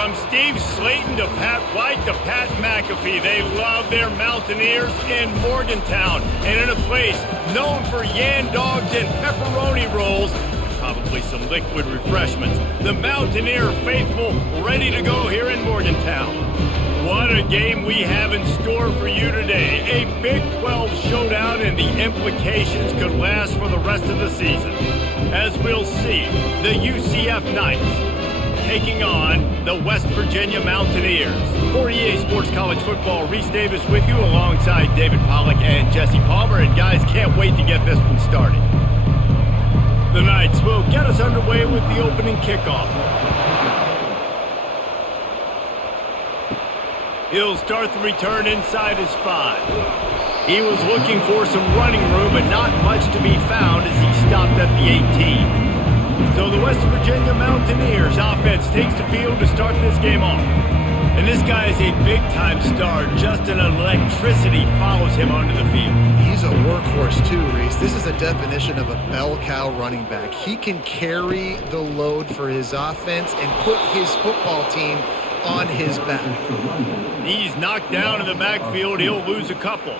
From Steve Slayton to Pat White to Pat McAfee, they love their Mountaineers in Morgantown. And in a place known for yan dogs and pepperoni rolls, probably some liquid refreshments, the Mountaineer faithful ready to go here in Morgantown. What a game we have in store for you today. A Big 12 showdown, and the implications could last for the rest of the season. As we'll see, the UCF Knights taking on the West Virginia Mountaineers. For EA Sports College Football, Reese Davis with you alongside David Pollack and Jesse Palmer. And guys, can't wait to get this one started. The Knights will get us underway with the opening kickoff. He'll start the return inside his 5. He was looking for some running room, but not much to be found as he stopped at the 18. So the West Virginia Mountaineers offense takes the field to start this game off. And this guy is a big-time star. Just an electricity follows him onto the field. He's a workhorse too, Reese. This is a definition of a bell cow running back. He can carry the load for his offense and put his football team on his back. He's knocked down in the backfield. He'll lose a couple.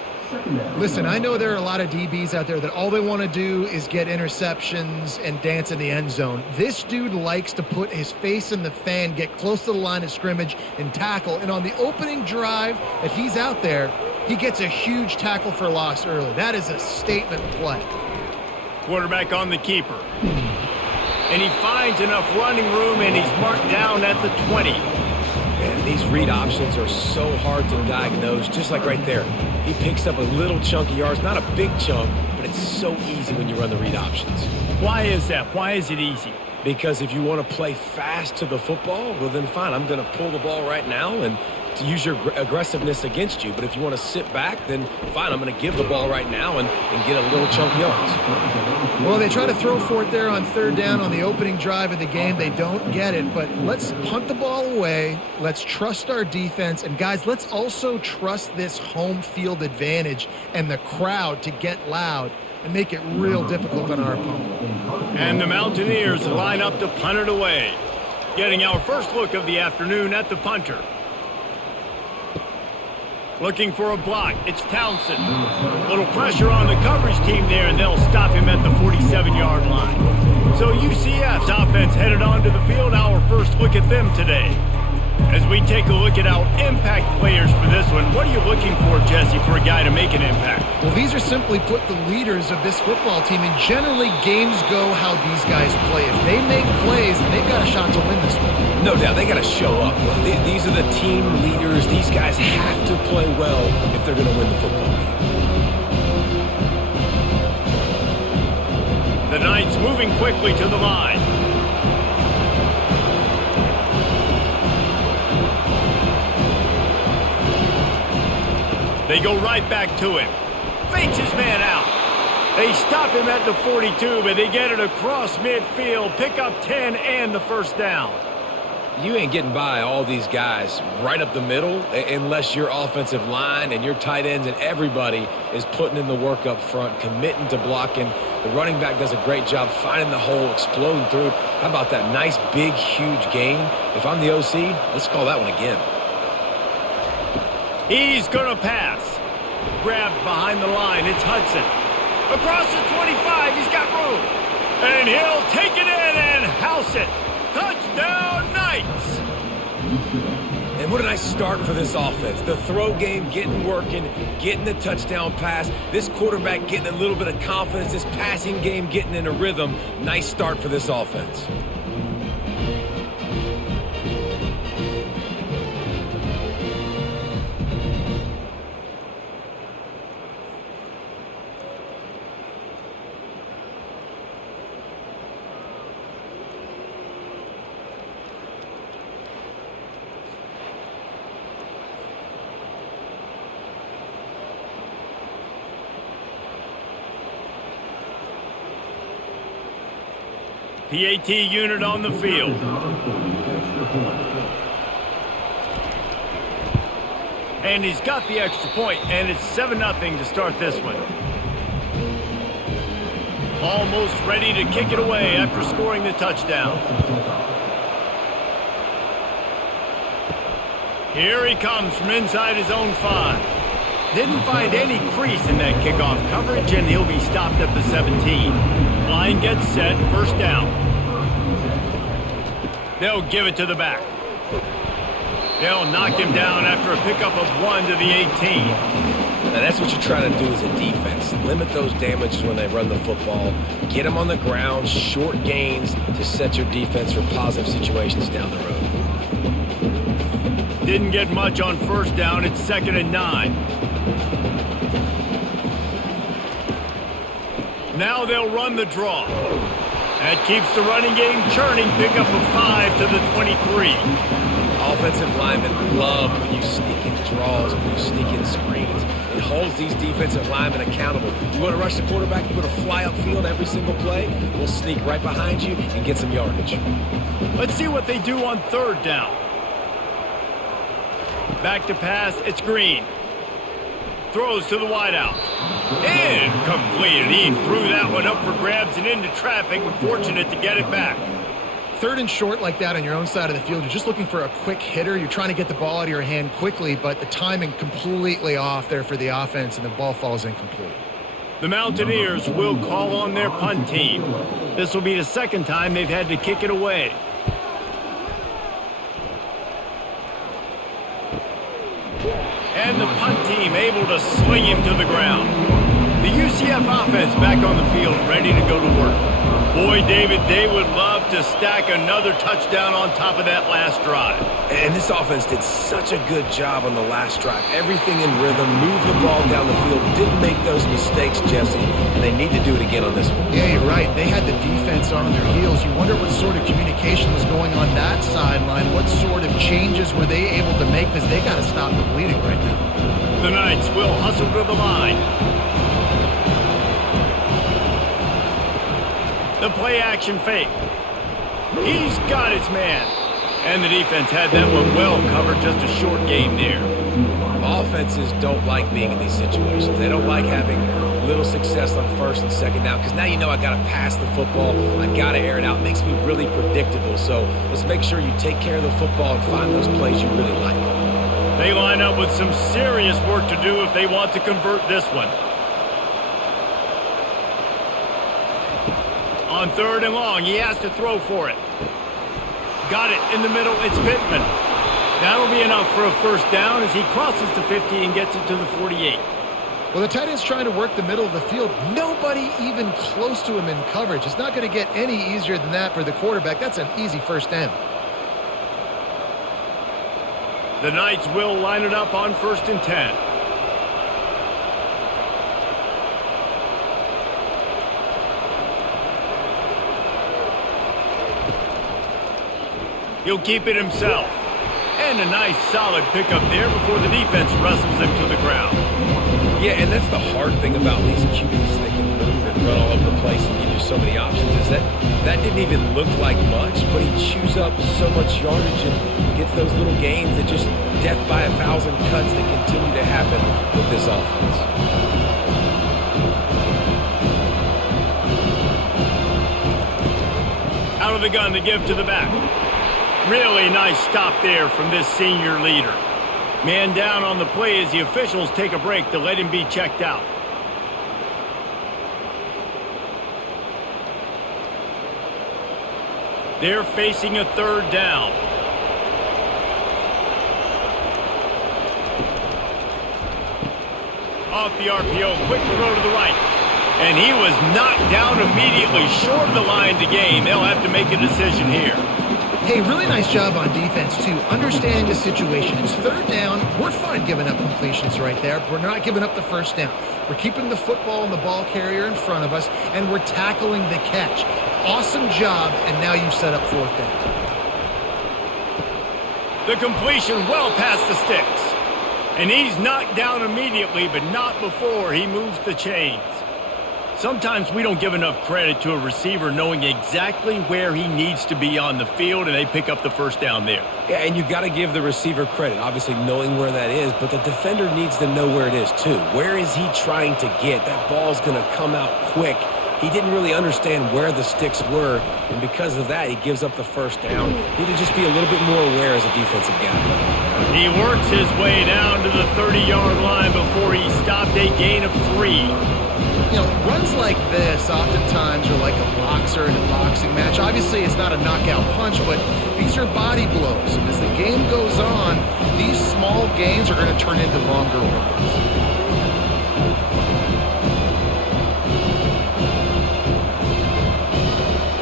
Listen, I know there are a lot of DBs out there that all they want to do is get interceptions and dance in the end zone. This dude likes to put his face in the fan, get close to the line of scrimmage, and tackle. And on the opening drive that he's out there, he gets a huge tackle for loss early. That is a statement play. Quarterback on the keeper. And he finds enough running room, and he's marked down at the 20. And these read options are so hard to diagnose, just like right there. He picks up a little chunk of yards, not a big chunk, but it's so easy when you run the read options. Why is that? Why is it easy? Because if you want to play fast to the football, well then fine, I'm going to pull the ball right now and to use your aggressiveness against you. But if you want to sit back, then fine, I'm going to give the ball right now and get a little chunk of yards. Well, they try to throw for it there on third down on the opening drive of the game. They don't get it, but let's punt the ball away. Let's trust our defense. And, guys, let's also trust this home field advantage and the crowd to get loud and make it real difficult on our opponent. And the Mountaineers line up to punt it away. Getting our first look of the afternoon at the punter. Looking for a block. It's Townsend. Little pressure on the coverage team there, and they'll stop him at the 47-yard line. So UCF's offense headed onto the field. Our first look at them today. As we take a look at our impact players for this one, what are you looking for, Jesse, for a guy to make an impact? Well, these are simply put the leaders of this football team, and generally games go how these guys play. If they make plays, then they've got a shot to win this one. No doubt, they got to show up. These are the team leaders. These guys have to play well if they're going to win the football game. The Knights moving quickly to the line. They go right back to him. Fakes his man out. They stop him at the 42, but they get it across midfield. Pick up 10 and the first down. You ain't getting by all these guys right up the middle unless your offensive line and your tight ends and everybody is putting in the work up front, committing to blocking. The running back does a great job finding the hole, exploding through. How about that nice, big, huge gain? If I'm the OC, let's call that one again. He's going to pass. Grabbed behind the line. It's Hudson. Across the 25. He's got room. And he'll take it in and house it. Touchdown, Knights. And what a nice start for this offense. The throw game getting working, getting the touchdown pass. This quarterback getting a little bit of confidence. This passing game getting in a rhythm. Nice start for this offense. PAT unit on the field. And he's got the extra point, and it's 7-0 to start this one. Almost ready to kick it away after scoring the touchdown. Here he comes from inside his own 5. Didn't find any crease in that kickoff coverage, and he'll be stopped at the 17. Line gets set, first down. They'll give it to the back. They'll knock him down after a pickup of 1 to the 18. Now that's what you're trying to do as a defense. Limit those damages when they run the football. Get them on the ground, short gains to set your defense for positive situations down the road. Didn't get much on first down. It's 2nd and 9. Now they'll run the draw. That keeps the running game churning. Pickup of 5 to the 23. Offensive linemen love when you sneak in draws, when you sneak in screens. It holds these defensive linemen accountable. You want to rush the quarterback, you want to fly upfield every single play, we'll sneak right behind you and get some yardage. Let's see what they do on 3rd down. Back to pass, it's Green. Throws to the wideout. Incomplete. He threw that one up for grabs and into traffic. Fortunate to get it back. 3rd and short like that on your own side of the field, you're just looking for a quick hitter. You're trying to get the ball out of your hand quickly, but the timing completely off there for the offense, and the ball falls incomplete. The Mountaineers will call on their punt team. This will be the 2nd time they've had to kick it away. And the punt team able to sling him to the ground. The UCF offense back on the field, ready to go to work. Boy, David, they would love to stack another touchdown on top of that last drive. And this offense did such a good job on the last drive. Everything in rhythm, moved the ball down the field, didn't make those mistakes, Jesse, and they need to do it again on this one. Yeah, you're right. They had the defense on their heels. You wonder what sort of communication was going on that sideline. What sort of changes were they able to make, because they got to stop the bleeding right now. The Knights will hustle to the line. The play-action fake. He's got his man. And the defense had that one well covered, just a short game there. Offenses don't like being in these situations. They don't like having little success on 1st and 2nd down, because now you know I got to pass the football. I got to air it out. It makes me really predictable. So let's make sure you take care of the football and find those plays you really like. They line up with some serious work to do if they want to convert this one. On 3rd and long, he has to throw for it. Got it in the middle, it's Pittman. That'll be enough for a first down as he crosses the 50 and gets it to the 48. Well, the tight end's trying to work the middle of the field. Nobody even close to him in coverage. It's not going to get any easier than that for the quarterback. That's an easy first down. The Knights will line it up on 1st and 10. He'll keep it himself. And a nice solid pickup there before the defense wrestles him to the ground. Yeah, and that's the hard thing about these QBs. They can move and run all over the place and give you so many options. Is that didn't even look like much, but he chews up so much yardage and gets those little gains that just death by 1,000 cuts that continue to happen with this offense. Out of the gun to give to the back. Really nice stop there from this senior leader. Man down on the play as the officials take a break to let him be checked out. They're facing a 3rd down. Off the RPO, quick throw to the right. And he was knocked down immediately, short of the line to gain. They'll have to make a decision here. Hey, really nice job on defense, too, understanding the situation. It's 3rd down. We're fine giving up completions right there. We're not giving up the first down. We're keeping the football and the ball carrier in front of us, and we're tackling the catch. Awesome job, and now you've set up 4th down. The completion well past the sticks. And he's knocked down immediately, but not before he moves the chains. Sometimes we don't give enough credit to a receiver knowing exactly where he needs to be on the field, and they pick up the first down there. Yeah, and you got to give the receiver credit, obviously knowing where that is, but the defender needs to know where it is too. Where is he trying to get? That ball's going to come out quick, He didn't really understand where the sticks were, and because of that, he gives up the first down. Need to just be a little bit more aware as a defensive guy. He works his way down to the 30-yard line before he stopped a gain of 3. You know, runs like this oftentimes are like a boxer in a boxing match. Obviously, it's not a knockout punch, but these are body blows. And as the game goes on, these small gains are going to turn into longer ones.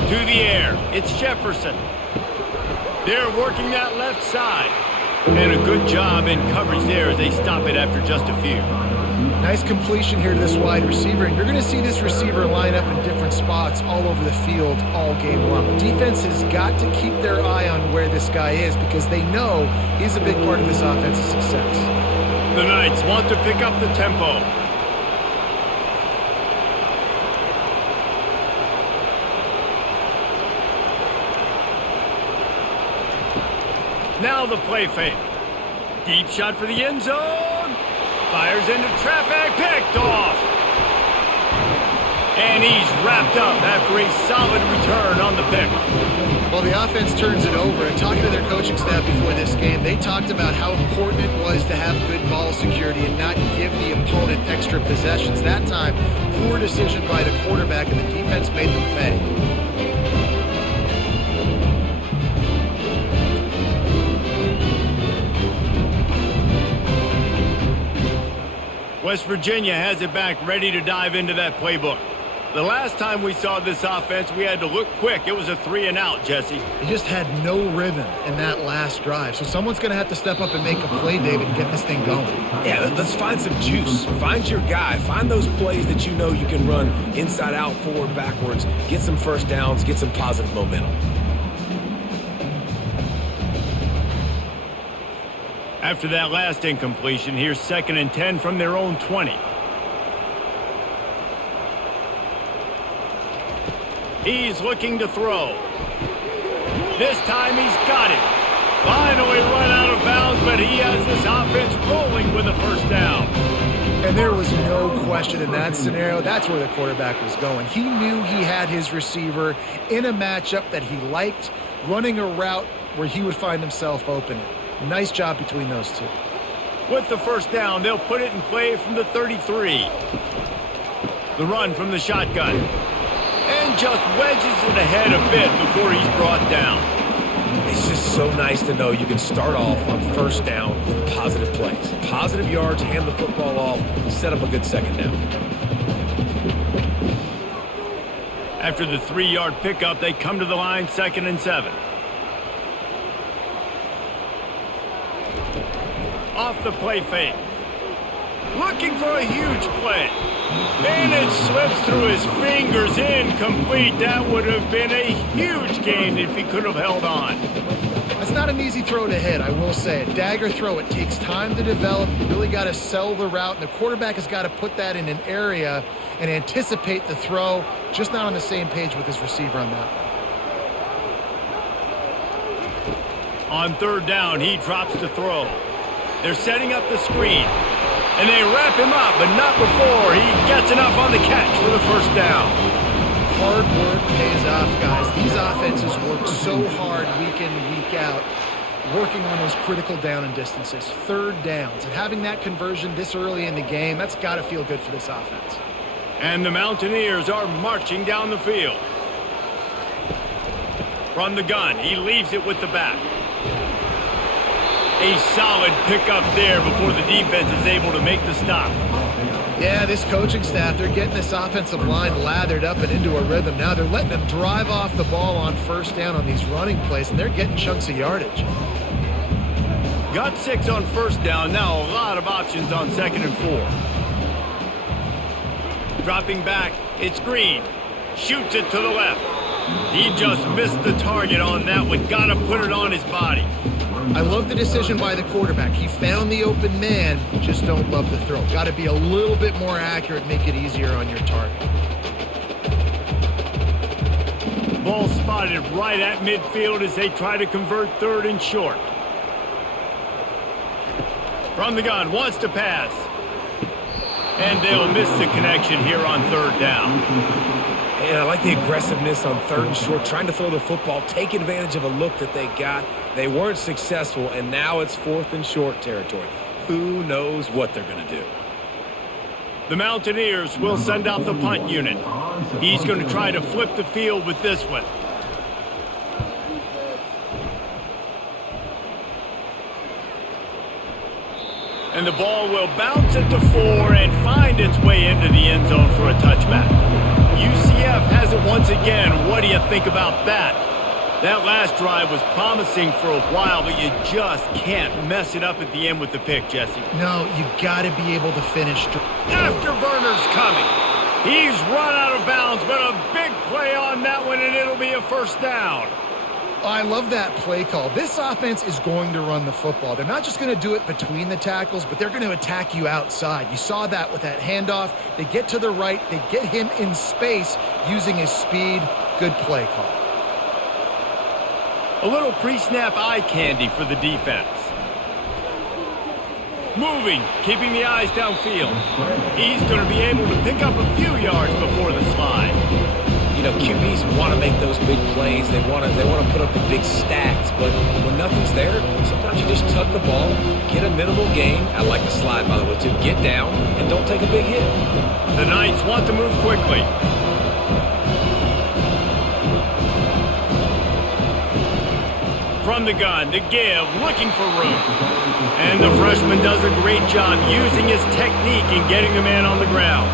To the air, it's Jefferson. They're working that left side. And a good job in coverage there as they stop it after just a few. Nice completion here to this wide receiver, and you're going to see this receiver line up in different spots all over the field all game long. Defense has got to keep their eye on where this guy is because they know he's a big part of this offense's success. The Knights want to pick up the tempo. Now the play fake. Deep shot for the end zone. Fires into traffic, picked off. And he's wrapped up after a solid return on the pick. Well, the offense turns it over, and talking to their coaching staff before this game, they talked about how important it was to have good ball security and not give the opponent extra possessions. That time, poor decision by the quarterback, and the defense made them pay. West Virginia has it back, ready to dive into that playbook. The last time we saw this offense, we had to look quick. It was a 3-and-out, Jesse. He just had no rhythm in that last drive. So someone's going to have to step up and make a play, David, and get this thing going. Yeah, let's find some juice. Find your guy. Find those plays that you know you can run inside out, forward, backwards. Get some first downs. Get some positive momentum. After that last incompletion, here's 2nd and 10 from their own 20. He's looking to throw. This time he's got it. Finally run out of bounds, but he has this offense rolling with a first down. And there was no question in that scenario. That's where the quarterback was going. He knew he had his receiver in a matchup that he liked, running a route where he would find himself open. Nice job between those two. With the first down, they'll put it in play from the 33. The run from the shotgun. And just wedges it ahead a bit before he's brought down. It's just so nice to know you can start off on first down with positive plays. Positive yards, hand the football off, set up a good second down. After the 3-yard pickup, they come to the line, 2nd and 7. Off the play fake. Looking for a huge play. And it slips through his fingers, incomplete. That would have been a huge gain if he could have held on. That's not an easy throw to hit, I will say. A dagger throw, it takes time to develop. You really got to sell the route, and the quarterback has got to put that in an area and anticipate the throw, just not on the same page with his receiver on that. On 3rd down, he drops the throw. They're setting up the screen. And they wrap him up, but not before he gets enough on the catch for the first down. Hard work pays off, guys. These offenses work so hard week in, week out, working on those critical down and distances, 3rd downs. And having that conversion this early in the game, that's got to feel good for this offense. And the Mountaineers are marching down the field. From the gun, he leaves it with the back. A solid pickup there before the defense is able to make the stop. Yeah, this coaching staff, they're getting this offensive line lathered up and into a rhythm. Now they're letting them drive off the ball on first down on these running plays, and they're getting chunks of yardage. Got 6 on first down. Now a lot of options on 2nd and 4. Dropping back, it's Green. Shoots it to the left. He just missed the target on that one. Got to put it on his body. I love the decision by the quarterback. He found the open man, just don't love the throw. Got to be a little bit more accurate, make it easier on your target. Ball spotted right at midfield as they try to convert 3rd and short. From the gun, wants to pass. And they'll miss the connection here on 3rd down. And I like the aggressiveness on 3rd and short, trying to throw the football, take advantage of a look that they got. They weren't successful, and now it's 4th and short territory. Who knows what they're going to do? The Mountaineers will send out the punt unit. He's going to try to flip the field with this one. And the ball will bounce at the 4 and find its way into the end zone for a touchback. UCF has it once again. What do you think about that? That last drive was promising for a while, but you just can't mess it up at the end with the pick, Jesse. No, you got to be able to finish. Afterburner's coming. He's run out of bounds, but a big play on that one, and it'll be a first down. I love that play call. This offense is going to run the football. They're not just going to do it between the tackles, but they're going to attack you outside. You saw that with that handoff. They get to the right. They get him in space using his speed. Good play call. A little pre-snap eye candy for the defense. Moving, keeping the eyes downfield. He's going to be able to pick up a few yards before the slide. You know, QBs want to make those big plays. They want to put up the big stats. But when nothing's there, sometimes you just tuck the ball, get a minimal gain. I like the slide, by the way, too. Get down and don't take a big hit. The Knights want to move quickly. From the gun, the give, looking for room. And the freshman does a great job using his technique and getting the man on the ground.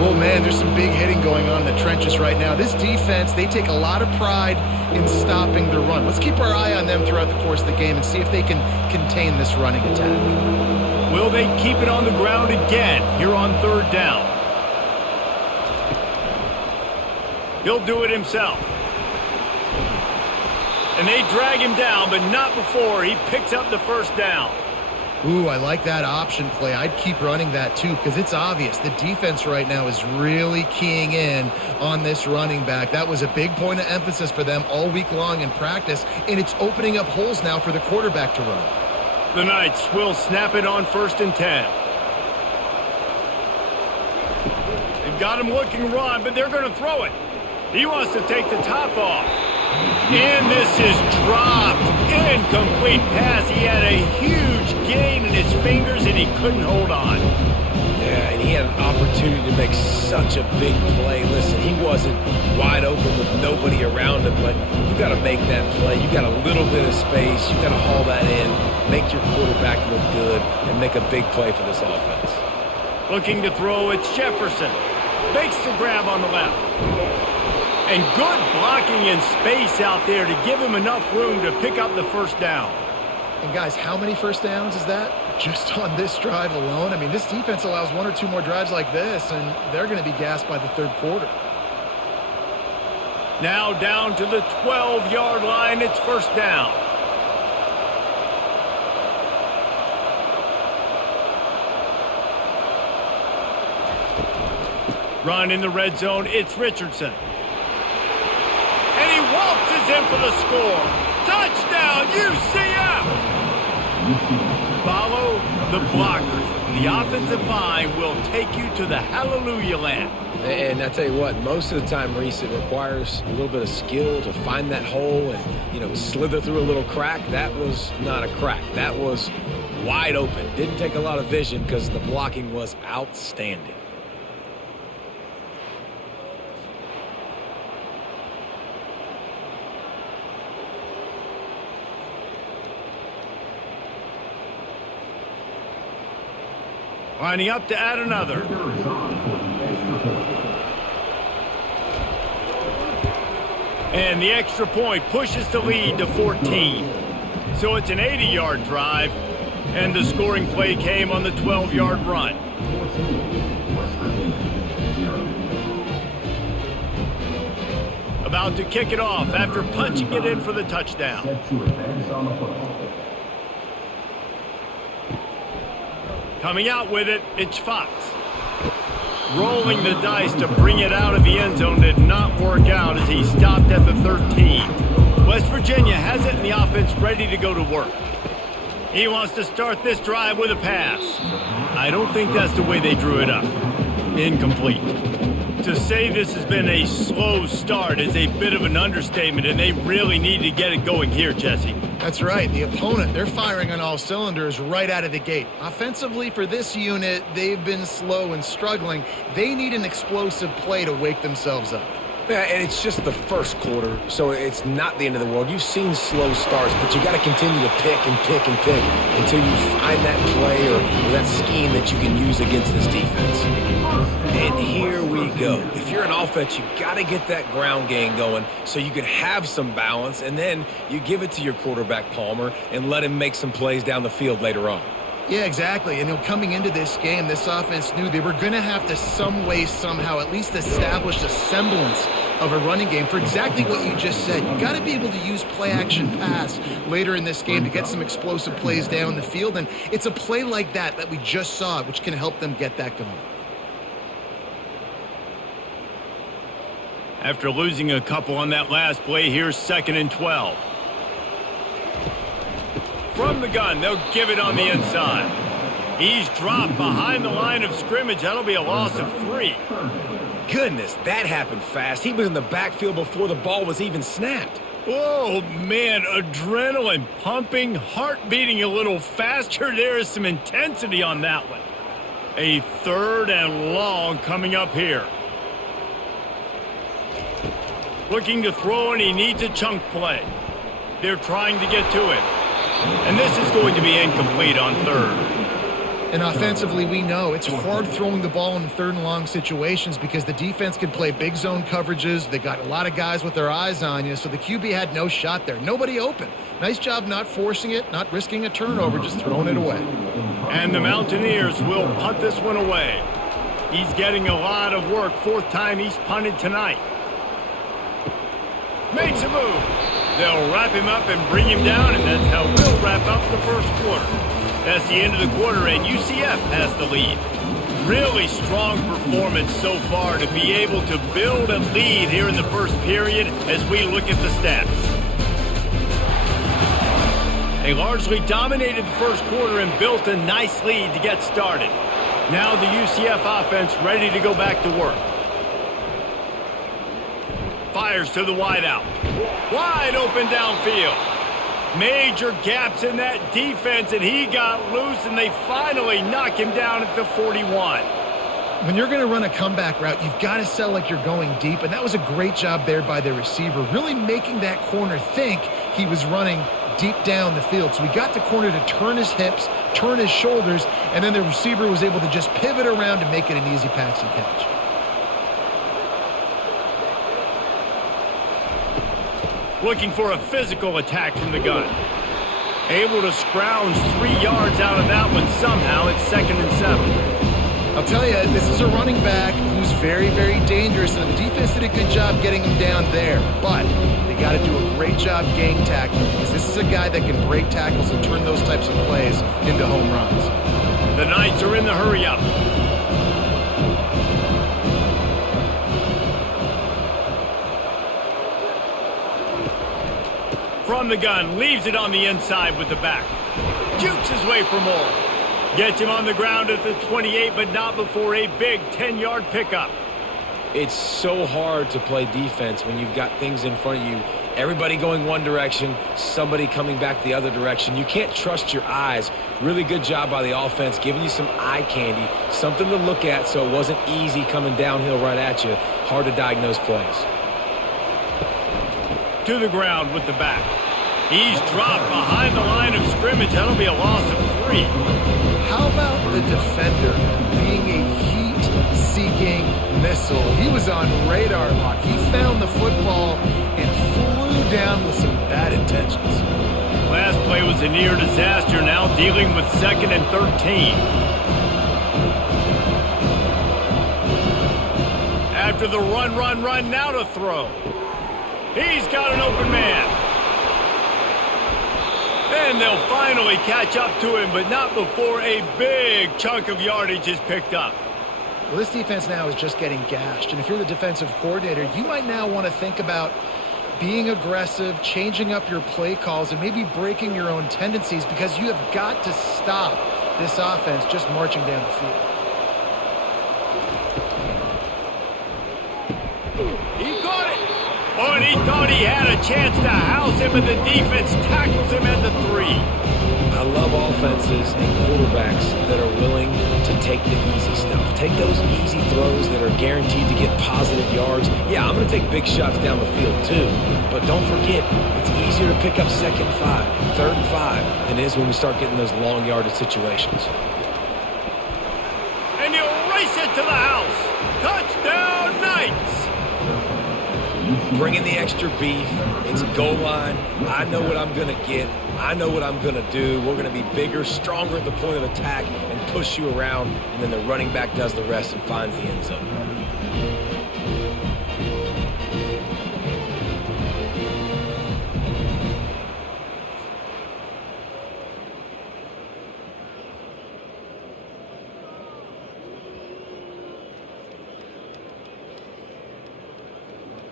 Well, man, there's some big hitting going on in the trenches right now. This defense, they take a lot of pride in stopping the run. Let's keep our eye on them throughout the course of the game and see if they can contain this running attack. Will they keep it on the ground again here on 3rd down? He'll do it himself. And they drag him down, but not before he picks up the first down. Ooh, I like that option play. I'd keep running that too because it's obvious. The defense right now is really keying in on this running back. That was a big point of emphasis for them all week long in practice, and it's opening up holes now for the quarterback to run. The Knights will snap it on 1st and 10. They've got him looking run, but they're going to throw it. He wants to take the top off. And this is dropped. Incomplete pass. He had a huge gain in his fingers, and he couldn't hold on. Yeah, and he had an opportunity to make such a big play. Listen, he wasn't wide open with nobody around him, but you got to make that play. You got a little bit of space. You got to haul that in, make your quarterback look good, and make a big play for this offense. Looking to throw, it's Jefferson. Makes the grab on the left. And good blocking in space out there to give him enough room to pick up the first down. And guys, how many first downs is that just on this drive alone? I mean, this defense allows 1 or 2 more drives like this, and they're going to be gassed by the 3rd quarter. Now down to the 12-yard line. It's first down. Run in the red zone. It's Richardson. And he waltzes in for the score. Touchdown, UCF! Follow the blockers. The offensive line will take you to the hallelujah land. And I tell you what, most of the time, Reese, it requires a little bit of skill to find that hole and, you know, slither through a little crack. That was not a crack. That was wide open. Didn't take a lot of vision because the blocking was outstanding. Lining up to add another. And the extra point pushes the lead to 14. So it's an 80-yard drive, and the scoring play came on the 12-yard run. About to kick it off after punching it in for the touchdown. Coming out with it, it's Fox. Rolling the dice to bring it out of the end zone did not work out as he stopped at the 13. West Virginia has it in the offense ready to go to work. He wants to start this drive with a pass. I don't think that's the way they drew it up. Incomplete. To say this has been a slow start is a bit of an understatement, and they really need to get it going here, Jesse. That's right. The opponent, they're firing on all cylinders right out of the gate. Offensively, for this unit, they've been slow and struggling. They need an explosive play to wake themselves up. Yeah, and it's just the first quarter, so it's not the end of the world. You've seen slow starts, but you got to continue to pick and pick and pick until you find that play or that scheme that you can use against this defense. And here we go. If you're an offense, you got to get that ground game going so you can have some balance, and then you give it to your quarterback, Palmer, and let him make some plays down the field later on. Yeah, exactly. And coming into this game, this offense knew they were going to have to some way, somehow, at least establish a semblance of a running game for exactly what you just said. You got to be able to use play-action pass later in this game to get some explosive plays down the field. And it's a play like that we just saw, which can help them get that going. After losing a couple on that last play, here's 2nd and 12. From the gun, they'll give it on the inside. He's dropped behind the line of scrimmage. That'll be a loss of 3. Goodness, that happened fast. He was in the backfield before the ball was even snapped. Oh, man, adrenaline pumping, heart beating a little faster. There is some intensity on that one. A 3rd and long coming up here. Looking to throw, and he needs a chunk play. They're trying to get to it. And this is going to be incomplete on 3rd. And offensively, we know it's hard throwing the ball in 3rd and long situations because the defense can play big zone coverages. They got a lot of guys with their eyes on you, so the QB had no shot there. Nobody open. Nice job not forcing it, not risking a turnover, just throwing it away. And the Mountaineers will punt this one away. He's getting a lot of work. 4th time he's punted tonight. Makes a move. They'll wrap him up and bring him down, and that's how we'll wrap up the first quarter. That's the end of the quarter, and UCF has the lead. Really strong performance so far to be able to build a lead here in the first period as we look at the stats. They largely dominated the first quarter and built a nice lead to get started. Now the UCF offense ready to go back to work. Fires to the wideout. Wide open downfield. Major gaps in that defense, and he got loose, and they finally knock him down at the 41. When you're going to run a comeback route, you've got to sell like you're going deep, and that was a great job there by the receiver, really making that corner think he was running deep down the field. So we got the corner to turn his hips, turn his shoulders, and then the receiver was able to just pivot around and make it an easy pass and catch. Looking for a physical attack from the gun. Able to scrounge 3 yards out of that one somehow. It's 2nd and 7. I'll tell you, this is a running back who's very, very dangerous, and the defense did a good job getting him down there. But they got to do a great job gang tackling because this is a guy that can break tackles and turn those types of plays into home runs. The Knights are in the hurry-up. From the gun, leaves it on the inside with the back. Jukes his way for more. Gets him on the ground at the 28, but not before a big 10-yard pickup. It's so hard to play defense when you've got things in front of you. Everybody going one direction, somebody coming back the other direction. You can't trust your eyes. Really good job by the offense, giving you some eye candy, something to look at so it wasn't easy coming downhill right at you. Hard to diagnose plays. To the ground with the back. He's dropped behind the line of scrimmage. That'll be a loss of 3. How about the defender being a heat-seeking missile? He was on radar lock. He found the football and flew down with some bad intentions. Last play was a near disaster. Now dealing with 2nd and 13. After the run, now to throw. He's got an open man. And they'll finally catch up to him, but not before a big chunk of yardage is picked up. Well, this defense now is just getting gashed. And if you're the defensive coordinator, you might now want to think about being aggressive, changing up your play calls, and maybe breaking your own tendencies because you have got to stop this offense just marching down the field. Oh, and he thought he had a chance to house him, and the defense tackles him at the 3. I love offenses and quarterbacks that are willing to take the easy stuff. Take those easy throws that are guaranteed to get positive yards. Yeah, I'm going to take big shots down the field too. But don't forget, it's easier to pick up 2nd and 5, 3rd and 5 than it is when we start getting those long yardage situations. And he'll race it to the house. Touchdown, Knights! Bringing the extra beef. It's goal line. I know what I'm going to get. I know what I'm going to do. We're going to be bigger, stronger at the point of attack and push you around, and then the running back does the rest and finds the end zone.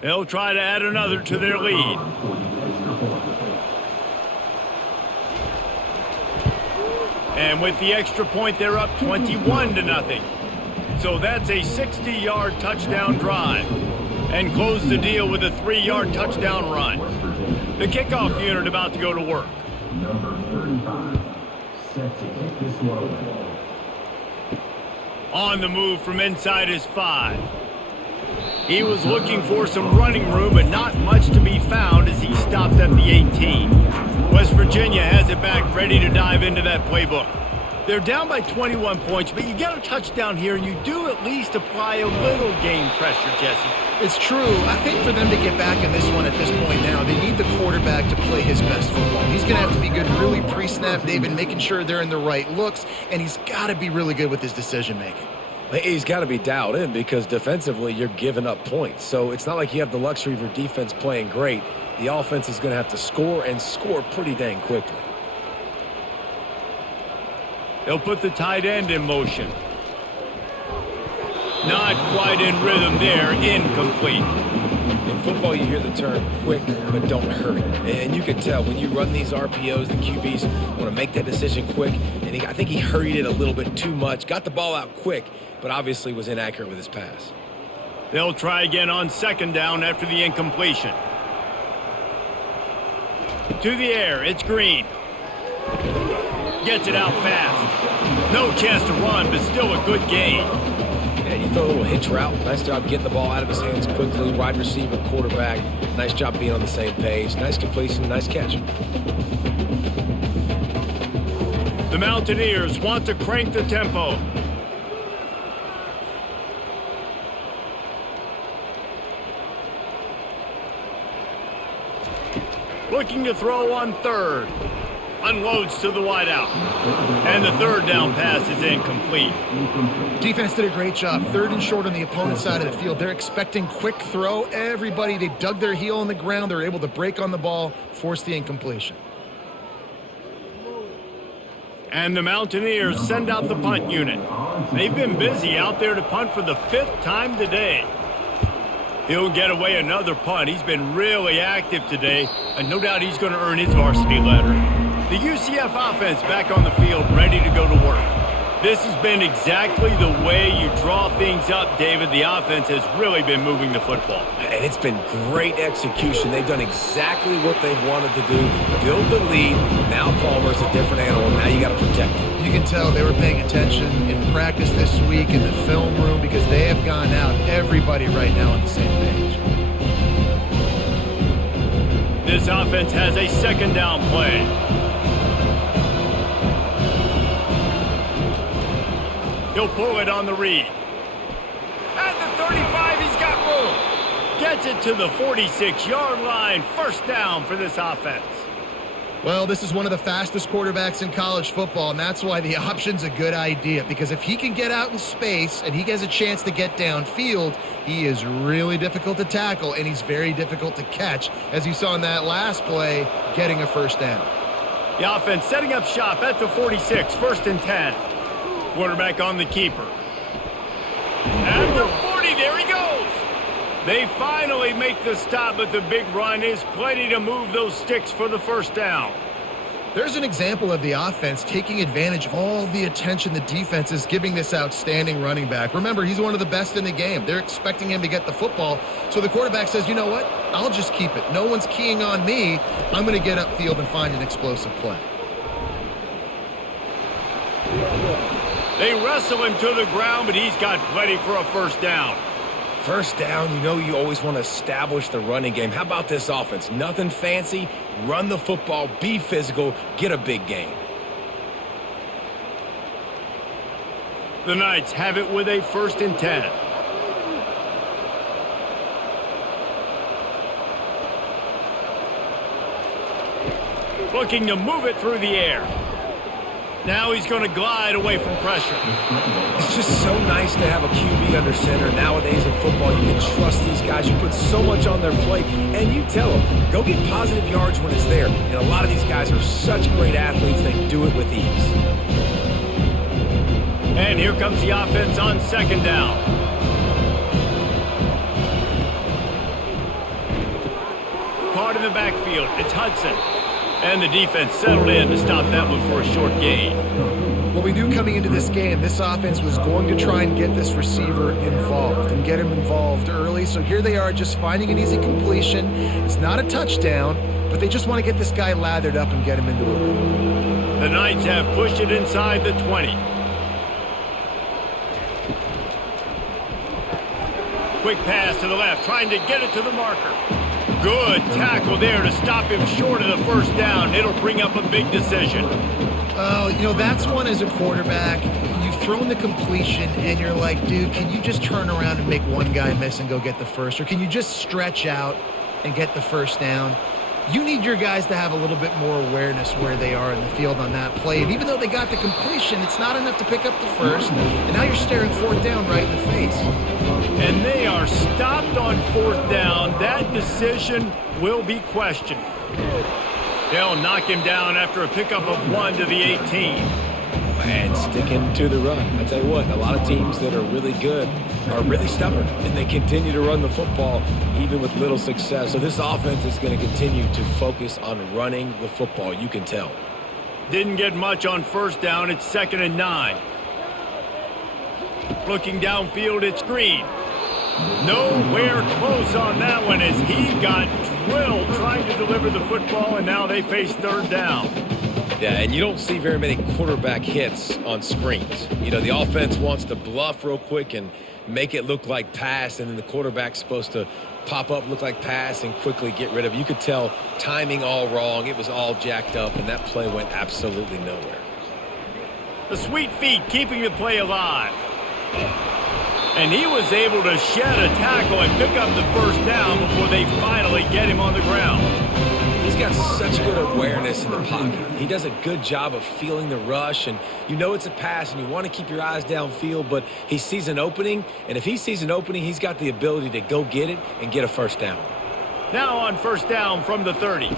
They'll try to add another to their lead. And with the extra point, they're up 21-0. So that's a 60-yard touchdown drive. And close the deal with a 3-yard touchdown run. The kickoff unit about to go to work. Number 35, set to kick this one away. On the move from inside his 5. He was looking for some running room, but not much to be found as he stopped at the 18. West Virginia has it back, ready to dive into that playbook. They're down by 21 points, but you get a touchdown here, and you do at least apply a little game pressure, Jesse. It's true. I think for them to get back in this one at this point now, they need the quarterback to play his best football. He's going to have to be good really pre-snap, David, making sure they're in the right looks, and he's got to be really good with his decision-making. He's got to be dialed in because defensively you're giving up points. So it's not like you have the luxury of your defense playing great. The offense is going to have to score and score pretty dang quickly. They'll put the tight end in motion. Not quite in rhythm there. Incomplete. In football, you hear the term quick, but don't hurry. And you can tell when you run these RPOs, the QBs want to make that decision quick. And I think he hurried it a little bit too much. Got the ball out quick, but obviously was inaccurate with his pass. They'll try again on 2nd down after the incompletion. To the air, it's Green. Gets it out fast. No chance to run, but still a good gain. And you throw a little hitch route. Nice job getting the ball out of his hands quickly. Wide receiver, quarterback. Nice job being on the same page. Nice completion, nice catch. The Mountaineers want to crank the tempo. Looking to throw on 3rd. Unloads to the wideout. And the 3rd down pass is incomplete. Defense did a great job. 3rd and short on the opponent's side of the field. They're expecting quick throw. Everybody, they dug their heel on the ground. They're able to break on the ball, force the incompletion. And the Mountaineers send out the punt unit. They've been busy out there to punt for the 5th time today. He'll get away another punt. He's been really active today, and no doubt he's going to earn his varsity letter. The UCF offense back on the field, ready to go to work. This has been exactly the way you draw things up, David. The offense has really been moving the football. And it's been great execution. They've done exactly what they've wanted to do. Build the lead. Now Palmer's a different animal. Now you got to protect him. You can tell they were paying attention in practice this week in the film room because they have gone out, everybody right now on the same page. This offense has a 2nd down play. He'll pull it on the read. At the 35, he's got room. Gets it to the 46-yard line. 1st down for this offense. Well, this is one of the fastest quarterbacks in college football, and that's why the option's a good idea, because if he can get out in space and he has a chance to get downfield, he is really difficult to tackle, and he's very difficult to catch, as you saw in that last play, getting a 1st down. The offense setting up shop at the 46, 1st and 10. Quarterback on the keeper. At the 40, there he goes. They finally make the stop, but the big run is plenty to move those sticks for the 1st down. There's an example of the offense taking advantage of all the attention the defense is giving this outstanding running back. Remember, he's one of the best in the game. They're expecting him to get the football, so the quarterback says, you know what, I'll just keep it. No one's keying on me. I'm going to get upfield and find an explosive play. They wrestle him to the ground, but he's got plenty for a first down. First down, you know you always want to establish the running game. How about this offense? Nothing fancy. Run the football, be physical, get a big gain. The Knights have it with a 1st and 10. Looking to move it through the air. Now he's going to glide away from pressure. It's just so nice to have a QB under center. Nowadays in football, you can trust these guys. You put so much on their plate, and you tell them, go get positive yards when it's there. And a lot of these guys are such great athletes, they do it with ease. And here comes the offense on 2nd down. Caught in the backfield, it's Hudson. And the defense settled in to stop that one for a short gain. Well, we knew coming into this game, this offense was going to try and get this receiver involved and get him involved early. So here they are just finding an easy completion. It's not a touchdown, but they just want to get this guy lathered up and get him into a rhythm. The Knights have pushed it inside the 20. Quick pass to the left, trying to get it to the marker. Good tackle there to stop him short of the first down. It'll bring up a big decision. Oh, you know, that's one as a quarterback. You've thrown the completion, and you're like, dude, can you just turn around and make one guy miss and go get the first? Or can you just stretch out and get the first down? You need your guys to have a little bit more awareness where they are in the field on that play. And even though they got the completion, it's not enough to pick up the first. And now you're staring 4th down right in the face. And they are stopped on 4th down. That decision will be questioned. They'll knock him down after a pickup of 1 to the 18. And sticking to the run. I tell you what, a lot of teams that are really good are really stubborn, and they continue to run the football even with little success. So this offense is going to continue to focus on running the football. You can tell. Didn't get much on 1st down. It's 2nd and 9. Looking downfield, it's Green. Nowhere close on that one as he got drilled trying to deliver the football, and now they face 3rd down. Yeah, and you don't see very many quarterback hits on screens. You know, the offense wants to bluff real quick and make it look like pass, and then the quarterback's supposed to pop up, look like pass, and quickly get rid of it. You could tell timing all wrong. It was all jacked up, and that play went absolutely nowhere. The sweet feet keeping the play alive. And he was able to shed a tackle and pick up the first down before they finally get him on the ground. He's got such good awareness in the pocket. He does a good job of feeling the rush, and you know it's a pass, and you want to keep your eyes downfield, but he sees an opening, and if he sees an opening, he's got the ability to go get it and get a first down. Now on 1st down from the 30.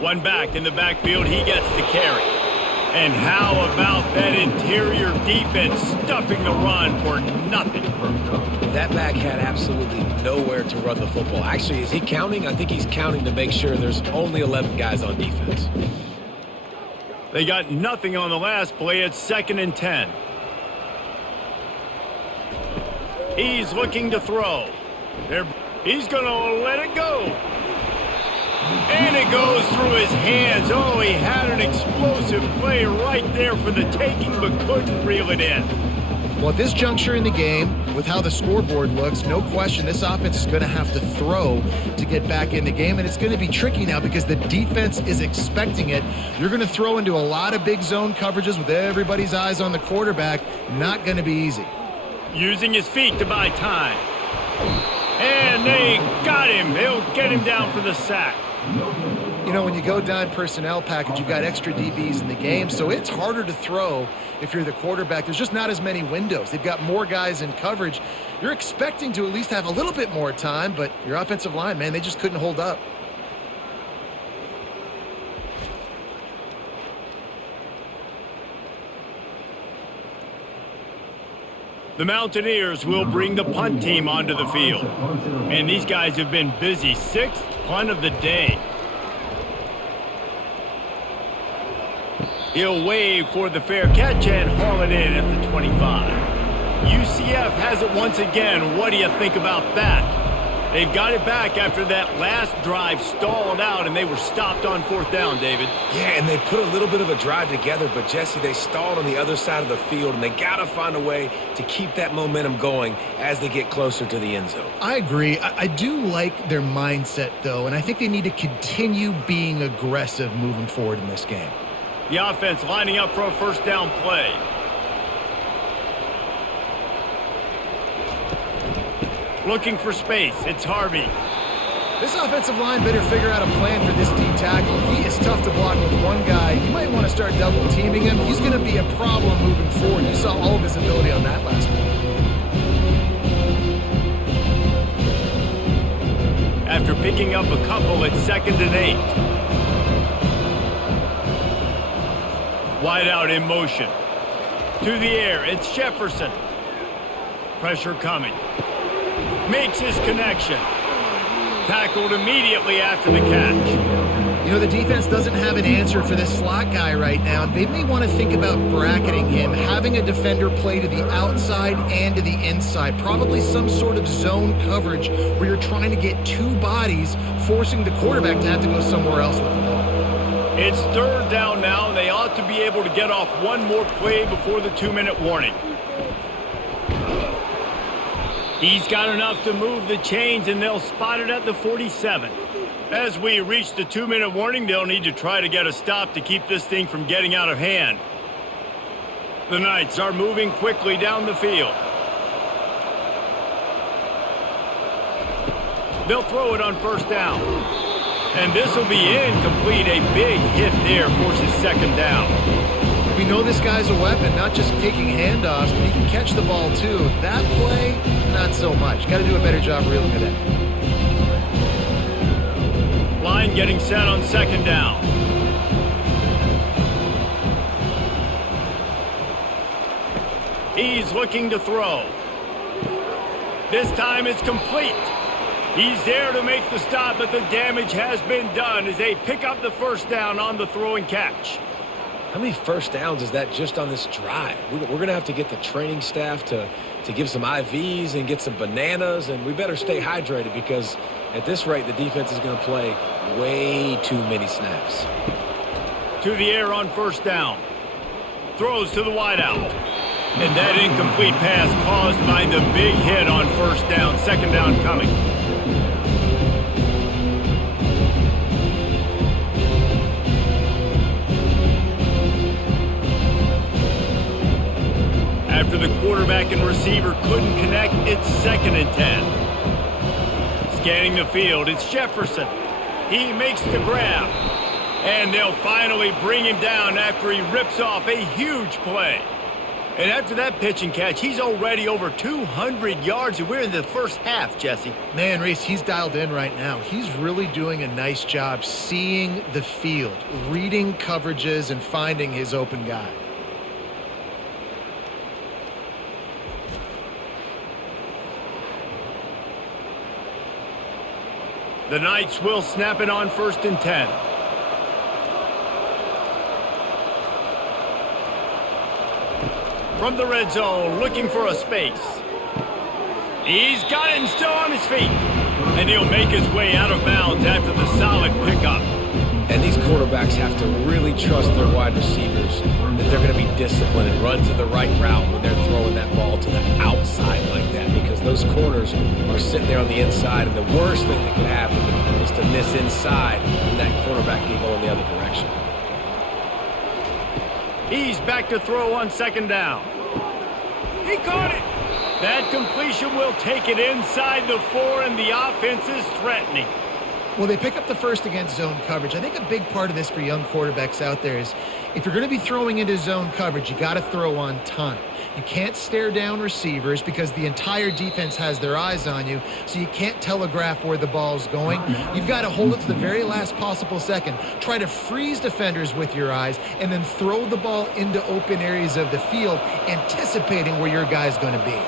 One back in the backfield, he gets the carry. And how about that interior defense stuffing the run for nothing? That back had absolutely nowhere to run the football. Actually, is he counting? I think he's counting to make sure there's only 11 guys on defense. They got nothing on the last play. It's 2nd and 10. He's looking to throw. He's going to let it go. And it goes through his hands. Oh, he had an explosive play right there for the taking, but couldn't reel it in. Well, at this juncture in the game, with how the scoreboard looks, no question this offense is going to have to throw to get back in the game, and it's going to be tricky now because the defense is expecting it. You're going to throw into a lot of big zone coverages with everybody's eyes on the quarterback. Not going to be easy. Using his feet to buy time. And they got him. They'll get him down for the sack. You know, when you go dime personnel package, you've got extra DBs in the game, so it's harder to throw if you're the quarterback. There's just not as many windows. They've got more guys in coverage. You're expecting to at least have a little bit more time, but your offensive line, man, they just couldn't hold up. The Mountaineers will bring the punt team onto the field. And these guys have been busy. 6th punt of the day. He'll wave for the fair catch and haul it in at the 25. UCF has it once again. What do you think about that? They've got it back after that last drive stalled out, and they were stopped on 4th down, David. Yeah, and they put a little bit of a drive together, but, Jesse, they stalled on the other side of the field, and they got to find a way to keep that momentum going as they get closer to the end zone. I agree. I do like their mindset, though, and I think they need to continue being aggressive moving forward in this game. The offense lining up for a 1st down play. Looking for space. It's Harvey. This offensive line better figure out a plan for this D tackle. He is tough to block with one guy. You might want to start double teaming him. He's going to be a problem moving forward. You saw all of his ability on that last one. After picking up a couple, it's 2nd and 8. Wide out in motion. To the air, it's Jefferson. Pressure coming. Makes his connection. Tackled immediately after the catch. You know, the defense doesn't have an answer for this slot guy right now. They may want to think about bracketing him, having a defender play to the outside and to the inside. Probably some sort of zone coverage where you're trying to get two bodies, forcing the quarterback to have to go somewhere else with the ball. It's 3rd down now, and they ought to be able to get off one more play before the 2-minute warning. He's got enough to move the chains, and they'll spot it at the 47. As we reach the 2-minute warning, they'll need to try to get a stop to keep this thing from getting out of hand. The Knights are moving quickly down the field. They'll throw it on 1st down. And this will be incomplete. A big hit there forces 2nd down. We know this guy's a weapon, not just taking handoffs, but he can catch the ball too. That play, not so much. Got to do a better job reeling it in. Line getting set on 2nd down. He's looking to throw. This time it's complete. He's there to make the stop, but the damage has been done as they pick up the 1st down on the throw and catch. How many 1st downs is that just on this drive? We're going to have to get the training staff to give some IVs and get some bananas, and we better stay hydrated because at this rate, the defense is going to play way too many snaps. To the air on 1st down. Throws to the wideout. And that incomplete pass caused by the big hit on 1st down. 2nd down coming. After the quarterback and receiver couldn't connect, it's 2nd and 10. Scanning the field, it's Jefferson. He makes the grab. And they'll finally bring him down after he rips off a huge play. And after that pitch and catch, he's already over 200 yards, and we're in the 1st half, Jesse. Man, Reese, he's dialed in right now. He's really doing a nice job seeing the field, reading coverages, and finding his open guy. The Knights will snap it on 1st and 10. From the red zone, looking for a space. He's got it and still on his feet. And he'll make his way out of bounds after the solid pickup. And these quarterbacks have to really trust their wide receivers that they're going to be disciplined and run to the right route when they're throwing that ball to the outside like that, because those corners are sitting there on the inside, and the worst thing that could happen is to miss inside and that quarterback can go in the other direction. He's back to throw on 2nd down. He caught it. That completion will take it inside the 4, and the offense is threatening. Well, they pick up the 1st against zone coverage. I think a big part of this for young quarterbacks out there is if you're going to be throwing into zone coverage, you got to throw on time. You can't stare down receivers because the entire defense has their eyes on you, so you can't telegraph where the ball's going. You've got to hold it to the very last possible second. Try to freeze defenders with your eyes and then throw the ball into open areas of the field, anticipating where your guy's going to be.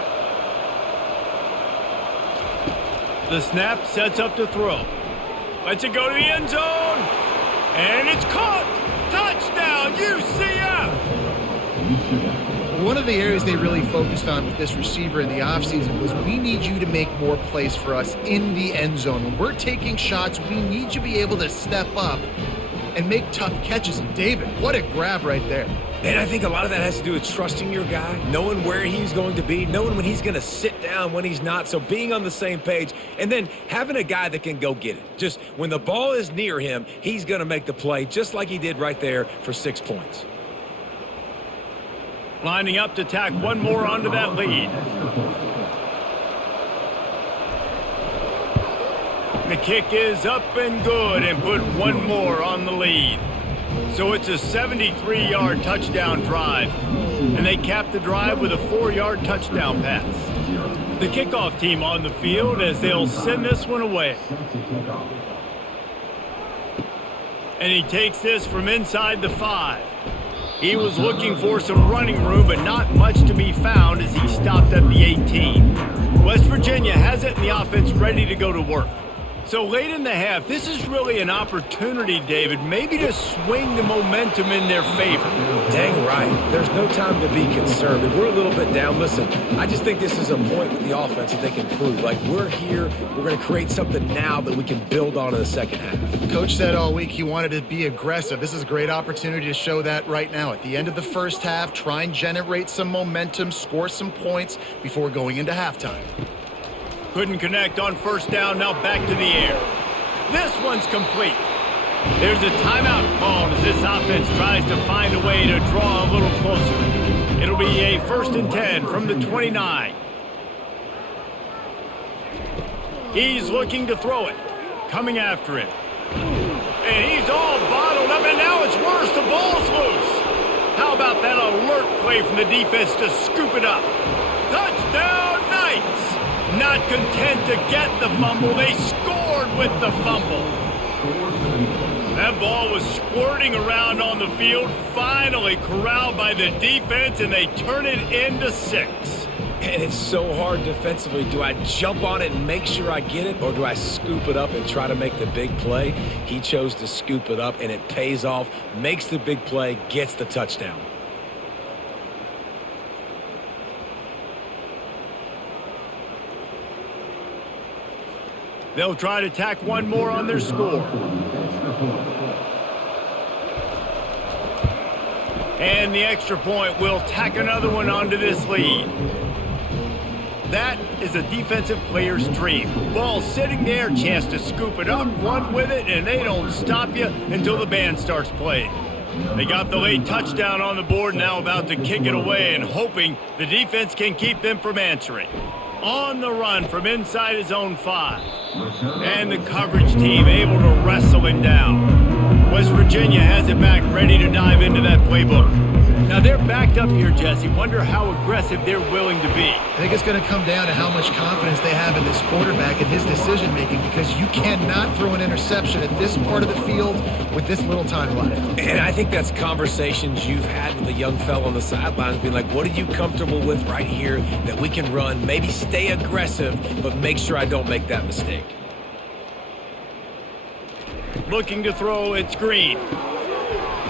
The snap sets up to throw. Lets it go to the end zone. And it's caught. Touchdown, UCF! One of the areas they really focused on with this receiver in the offseason was we need you to make more plays for us in the end zone. When we're taking shots, we need you to be able to step up and make tough catches. And David, what a grab right there. And I think a lot of that has to do with trusting your guy, knowing where he's going to be, knowing when he's going to sit down, when he's not. So being on the same page, and then having a guy that can go get it. Just when the ball is near him, he's going to make the play just like he did right there for 6 points. Lining up to tack one more onto that lead. The kick is up and good and put one more on the lead. So it's a 73-yard touchdown drive. And they cap the drive with a 4-yard touchdown pass. The kickoff team on the field as they'll send this one away. And he takes this from inside the 5. He was looking for some running room, but not much to be found as he stopped at the 18. West Virginia has it in the offense ready to go to work. So late in the half, this is really an opportunity, David, maybe to swing the momentum in their favor. Dang right. There's no time to be concerned. If we're a little bit down, listen, I just think this is a point with the offense that they can prove. Like, we're here, we're going to create something now that we can build on in the second half. Coach said all week he wanted to be aggressive. This is a great opportunity to show that right now. At the end of the first half, try and generate some momentum, score some points before going into halftime. Couldn't connect on first down, now back to the air. This one's complete. There's a timeout called as this offense tries to find a way to draw a little closer. It'll be a 1st and 10 from the 29. He's looking to throw it. Coming after him. And he's all bottled up, and now it's worse. The ball's loose. How about that alert play from the defense to scoop it up? Touchdown, Knights! Not content to get the fumble, they scored with the fumble. That ball was squirting around on the field, finally corralled by the defense, and they turn it into 6. And it's so hard defensively. Do I jump on it and make sure I get it, or do I scoop it up and try to make the big play? He chose to scoop it up, and it pays off, makes the big play, gets the touchdown. They'll try to tack one more on their score. And the extra point will tack another one onto this lead. That is a defensive player's dream. Ball sitting there, chance to scoop it up, run with it, and they don't stop you until the band starts playing. They got the late touchdown on the board, now about to kick it away and hoping the defense can keep them from answering. On the run from inside his own 5. And the coverage team able to wrestle him down. West Virginia has it back, ready to dive into that playbook. Now they're backed up here, Jesse. Wonder how aggressive they're willing to be. I think it's going to come down to how much confidence they have in this quarterback and his decision-making, because you cannot throw an interception at this part of the field with this little time left. And I think that's conversations you've had with a young fellow on the sidelines, being like, what are you comfortable with right here that we can run? Maybe stay aggressive, but make sure I don't make that mistake. Looking to throw, it's Green.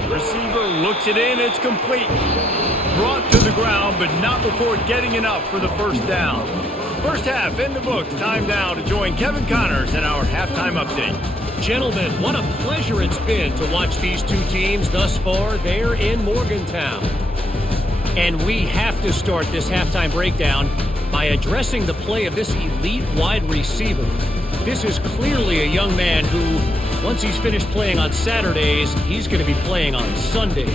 Receiver looks it in, it's complete. Brought to the ground, but not before getting enough for the first down. First half in the books. Time now to join Kevin Connors in our halftime update. Gentlemen, what a pleasure it's been to watch these two teams thus far there in Morgantown. And we have to start this halftime breakdown by addressing the play of this elite wide receiver. This is clearly a young man who, once he's finished playing on Saturdays, he's going to be playing on Sundays.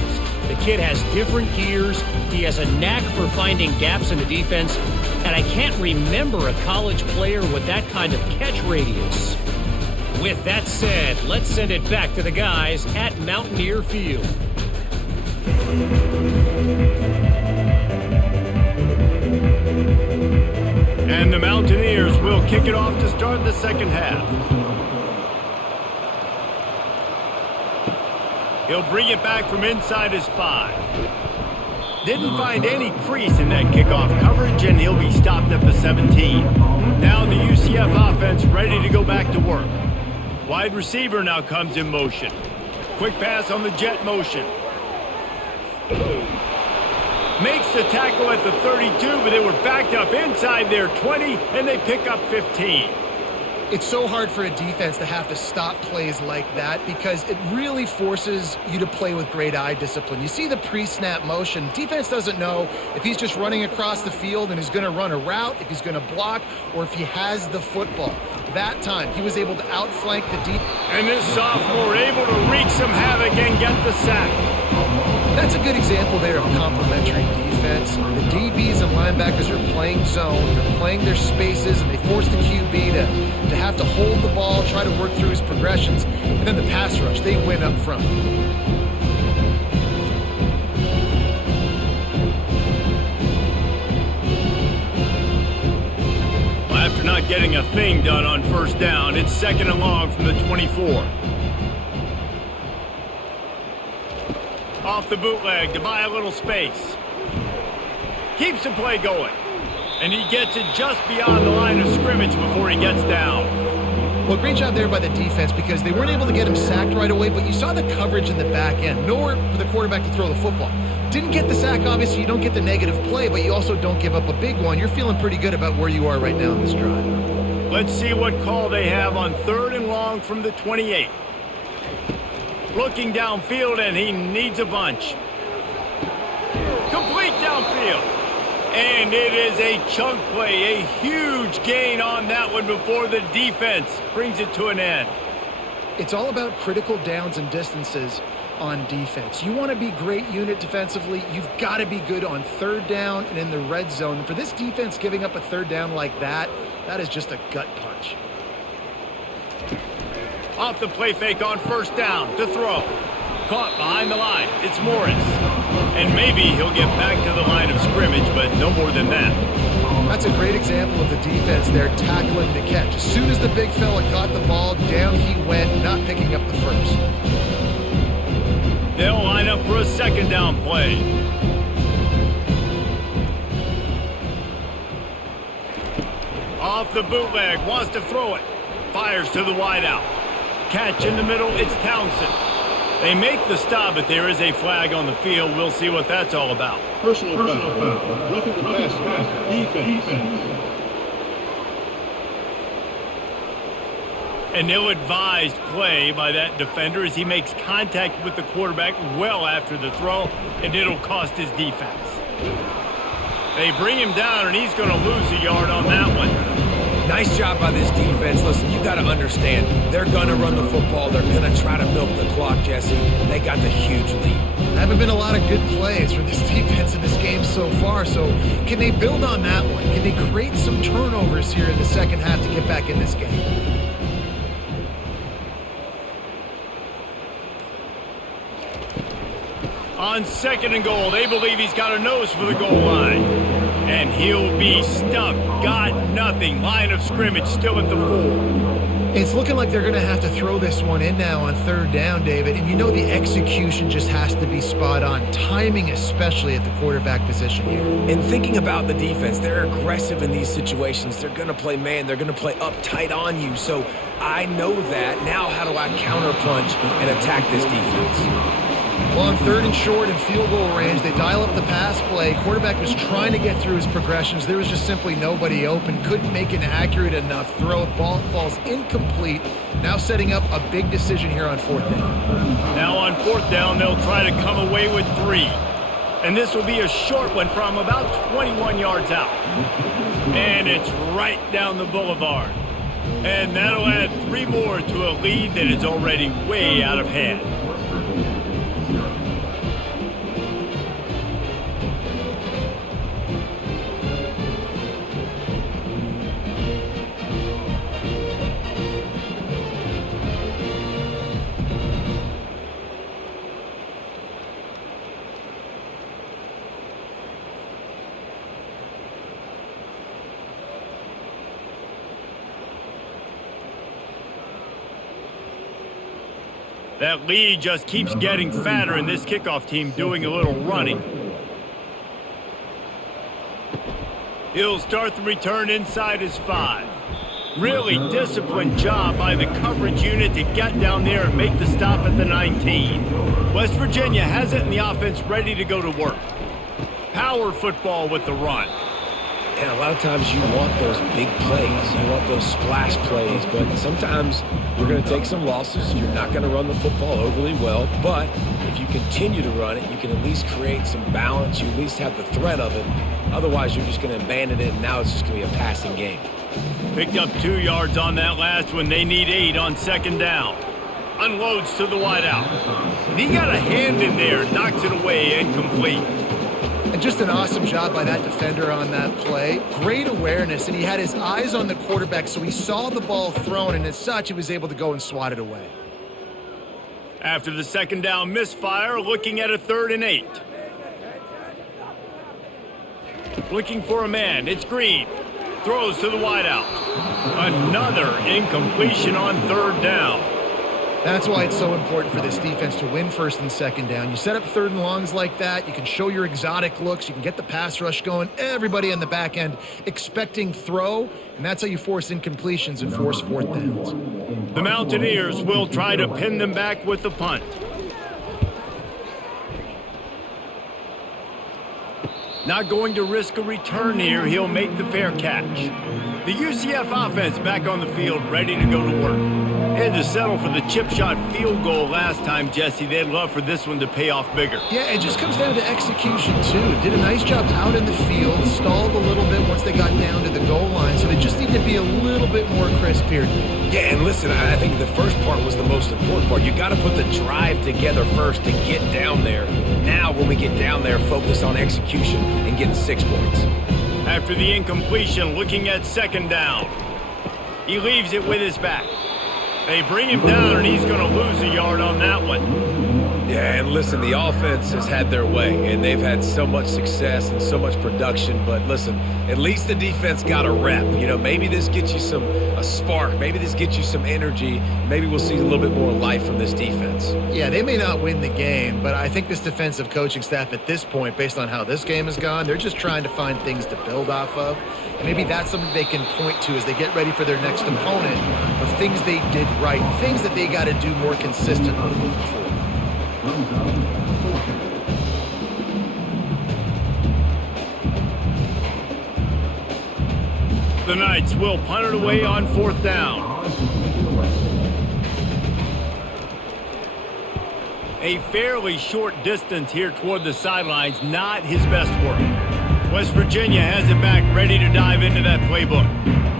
The kid has different gears. He has a knack for finding gaps in the defense. And I can't remember a college player with that kind of catch radius. With that said, let's send it back to the guys at Mountaineer Field. And the Mountaineers will kick it off to start the second half. He'll bring it back from inside his 5. Didn't find any crease in that kickoff coverage, and he'll be stopped at the 17. Now the UCF offense ready to go back to work. Wide receiver now comes in motion. Quick pass on the jet motion. Makes the tackle at the 32, but they were backed up inside their 20, and they pick up 15. It's so hard for a defense to have to stop plays like that because it really forces you to play with great eye discipline. You see the pre-snap motion. Defense doesn't know if he's just running across the field and is going to run a route, if he's going to block, or if he has the football. That time, he was able to outflank the deep. And this sophomore able to wreak some havoc and get the sack. That's a good example there of complementary defense. The DBs and linebackers are playing zone, they're playing their spaces, and they force the QB to have to hold the ball, try to work through his progressions, and then the pass rush, they win up front. Well, after not getting a thing done on first down, it's 2nd and long from the 24. Off the bootleg to buy a little space. Keeps the play going. And he gets it just beyond the line of scrimmage before he gets down. Well, great job there by the defense because they weren't able to get him sacked right away, but you saw the coverage in the back end. Nowhere for the quarterback to throw the football. Didn't get the sack, obviously. You don't get the negative play, but you also don't give up a big one. You're feeling pretty good about where you are right now in this drive. Let's see what call they have on 3rd and long from the 28. Looking downfield, and he needs a bunch. Complete downfield. And it is a chunk play, a huge gain on that one before the defense brings it to an end. It's all about critical downs and distances on defense. You want to be great unit defensively, you've got to be good on 3rd down and in the red zone. And for this defense giving up a 3rd down like that, that is just a gut punch. Off the play fake on 1st down to throw. Caught behind the line. It's Morris. And maybe he'll get back to the line of scrimmage, but no more than that. That's a great example of the defense there tackling the catch. As soon as the big fella caught the ball, down he went, not picking up the first. They'll line up for a 2nd down play. Off the bootleg, wants to throw it. Fires to the wideout. Catch in the middle, it's Townsend. They make the stop, but there is a flag on the field. We'll see what that's all about. Personal foul. Roughing the pass. Defense. An ill-advised play by that defender as he makes contact with the quarterback well after the throw, and it'll cost his defense. They bring him down, and he's going to lose a yard on that one. Nice job by this defense. Listen, you got to understand, they're going to run the football. They're going to try to milk the clock, Jesse. They got the huge lead. There haven't been a lot of good plays for this defense in this game so far, so can they build on that one? Can they create some turnovers here in the second half to get back in this game? On 2nd and goal, they believe he's got a nose for the goal line. And he'll be stuffed. Got nothing. Line of scrimmage still at the 4. It's looking like they're going to have to throw this one in now on 3rd down, David. And you know the execution just has to be spot on. Timing especially at the quarterback position here. And thinking about the defense, they're aggressive in these situations. They're going to play man. They're going to play up tight on you. So I know that. Now how do I counterpunch and attack this defense? Well, on 3rd and short and field goal range, they dial up the pass play. Quarterback was trying to get through his progressions. There was just simply nobody open. Couldn't make an accurate enough throw. Ball falls incomplete. Now setting up a big decision here on 4th down. Now on 4th down, they'll try to come away with 3. And this will be a short one from about 21 yards out. And it's right down the boulevard. And that'll add 3 more to a lead that is already way out of hand. That lead just keeps getting fatter, and this kickoff team doing a little running. He'll start the return inside his 5. Really disciplined job by the coverage unit to get down there and make the stop at the 19. West Virginia has it in the offense ready to go to work. power football with the run. And a lot of times you want those big plays. You want those splash plays. But sometimes you're going to take some losses. You're not going to run the football overly well. But if you continue to run it, you can at least create some balance. You at least have the threat of it. Otherwise, you're just going to abandon it, and now it's just going to be a passing game. Picked up 2 yards on that last one. They need 8 on second down. Unloads to the wideout. And he got a hand in there, knocks it away, incomplete. And just an awesome job by that defender on that play. Great awareness, and he had his eyes on the quarterback, so he saw the ball thrown, and as such, he was able to go and swat it away. After the second down misfire, looking at a 3rd and 8. Looking for a man. It's Green. Throws to the wideout. Another incompletion on 3rd down. That's why it's so important for this defense to win 1st and 2nd down. You set up 3rd and longs like that. You can show your exotic looks. You can get the pass rush going. Everybody on the back end expecting throw, and that's how you force incompletions and force 4th downs. The Mountaineers will try to pin them back with the punt. Not going to risk a return here. He'll make the fair catch. The UCF offense back on the field, ready to go to work. Had to settle for the chip shot field goal last time, Jesse. They'd love for this one to pay off bigger. Yeah, it just comes down to execution, too. Did a nice job out in the field, stalled a little bit once they got down to the goal line, so they just need to be a little bit more crisp here. Yeah, and listen, I think the first part was the most important part. You got to put the drive together first to get down there. Now, when we get down there, focus on execution and getting 6 points. After the incompletion, looking at 2nd down. He leaves it with his back. They bring him down, and he's going to lose a yard on that one. Yeah, and listen, the offense has had their way, and they've had so much success and so much production. But listen, at least the defense got a rep. You know, maybe this gets you a spark. Maybe this gets you some energy. Maybe we'll see a little bit more life from this defense. Yeah, they may not win the game, but I think this defensive coaching staff at this point, based on how this game has gone, they're just trying to find things to build off of. And maybe that's something they can point to as they get ready for their next opponent of things they did right, things that they got to do more consistently moving forward. The Knights will punt it away on 4th down. A fairly short distance here toward the sidelines, not his best work. West Virginia has it back, ready to dive into that playbook.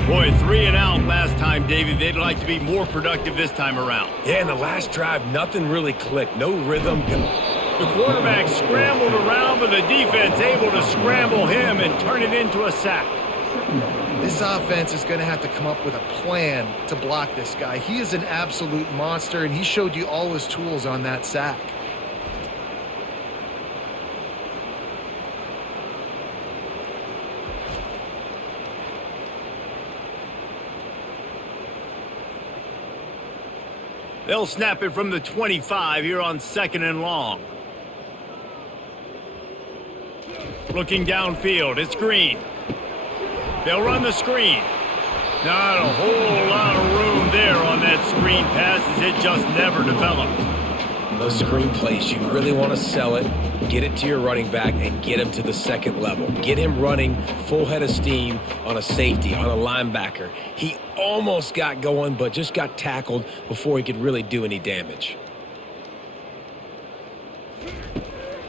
Boy, 3 and out last time, David. They'd like to be more productive this time around. Yeah, in the last drive, nothing really clicked. No rhythm. The quarterback scrambled around, but the defense able to scramble him and turn it into a sack. This offense is going to have to come up with a plan to block this guy. He is an absolute monster, and he showed you all his tools on that sack. They'll snap it from the 25 here on 2nd and long. Looking downfield, it's Green. They'll run the screen. Not a whole lot of room there on that screen pass as it just never developed. Those screen plays, you really want to sell it, get it to your running back, and get him to the 2nd level. Get him running full head of steam on a safety, on a linebacker. He almost got going, but just got tackled before he could really do any damage.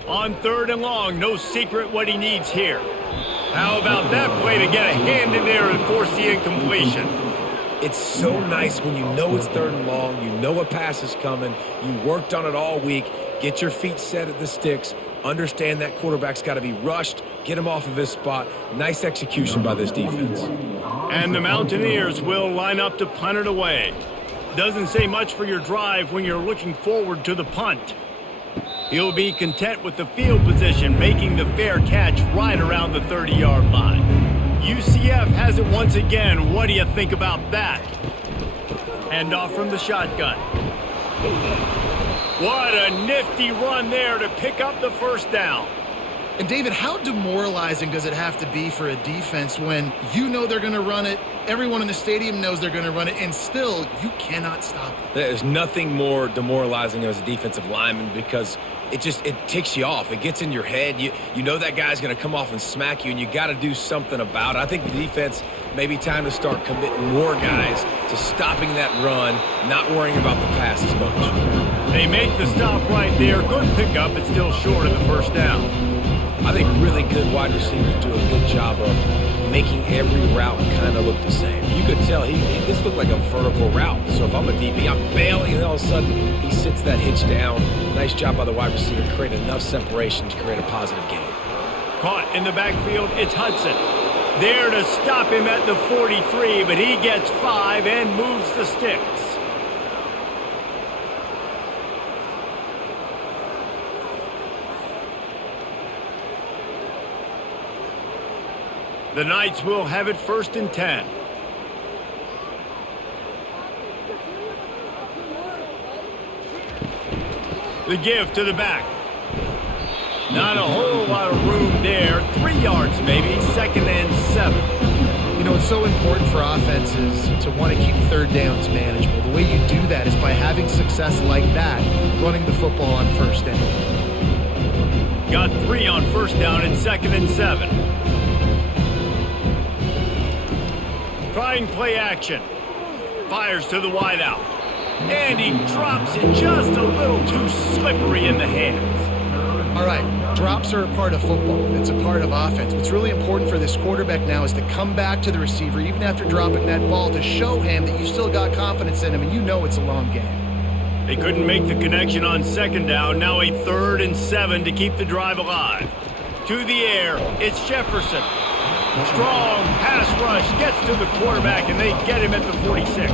On 3rd and long, no secret what he needs here. How about that play to get a hand in there and force the incompletion? It's so nice when you know it's 3rd and long, you know a pass is coming, you worked on it all week, get your feet set at the sticks, understand that quarterback's got to be rushed, get him off of his spot. Nice execution by this defense. And the Mountaineers will line up to punt it away. Doesn't say much for your drive when you're looking forward to the punt. He'll be content with the field position, making the fair catch right around the 30-yard line. UCF has it once again. What do you think about that? Hand off from the shotgun. What a nifty run there to pick up the 1st down. And David, how demoralizing does it have to be for a defense when you know they're going to run it, everyone in the stadium knows they're going to run it, and still you cannot stop it? There's nothing more demoralizing as a defensive lineman because it ticks you off. It gets in your head. You know that guy's going to come off and smack you, and you got to do something about it. I think the defense maybe time to start committing more guys to stopping that run, not worrying about the pass as much. They make the stop right there. Good pickup. It's still short of the first down. I think really good wide receivers do a good job of making every route kind of look the same. You could tell this looked like a vertical route. So if I'm a DB, I'm bailing, and all of a sudden he sits that hitch down. Nice job by the wide receiver to create enough separation to create a positive gain. Caught in the backfield, it's Hudson. There to stop him at the 43, but he gets 5 and moves the sticks. The Knights will have it 1st and 10. The give to the back. Not a whole lot of room there. 3 yards maybe, 2nd and 7. You know, it's so important for offenses to want to keep third downs manageable. The way you do that is by having success like that, running the football on 1st down. Got 3 on 1st down and 2nd and 7. Trying play action. Fires to the wideout. And he drops it just a little too slippery in the hands. All right, drops are a part of football. It's a part of offense. What's really important for this quarterback now is to come back to the receiver, even after dropping that ball, to show him that you still got confidence in him, and you know it's a long game. They couldn't make the connection on 2nd down. Now a 3rd and 7 to keep the drive alive. To the air, it's Jefferson. Strong pass rush gets to the quarterback, and they get him at the 46.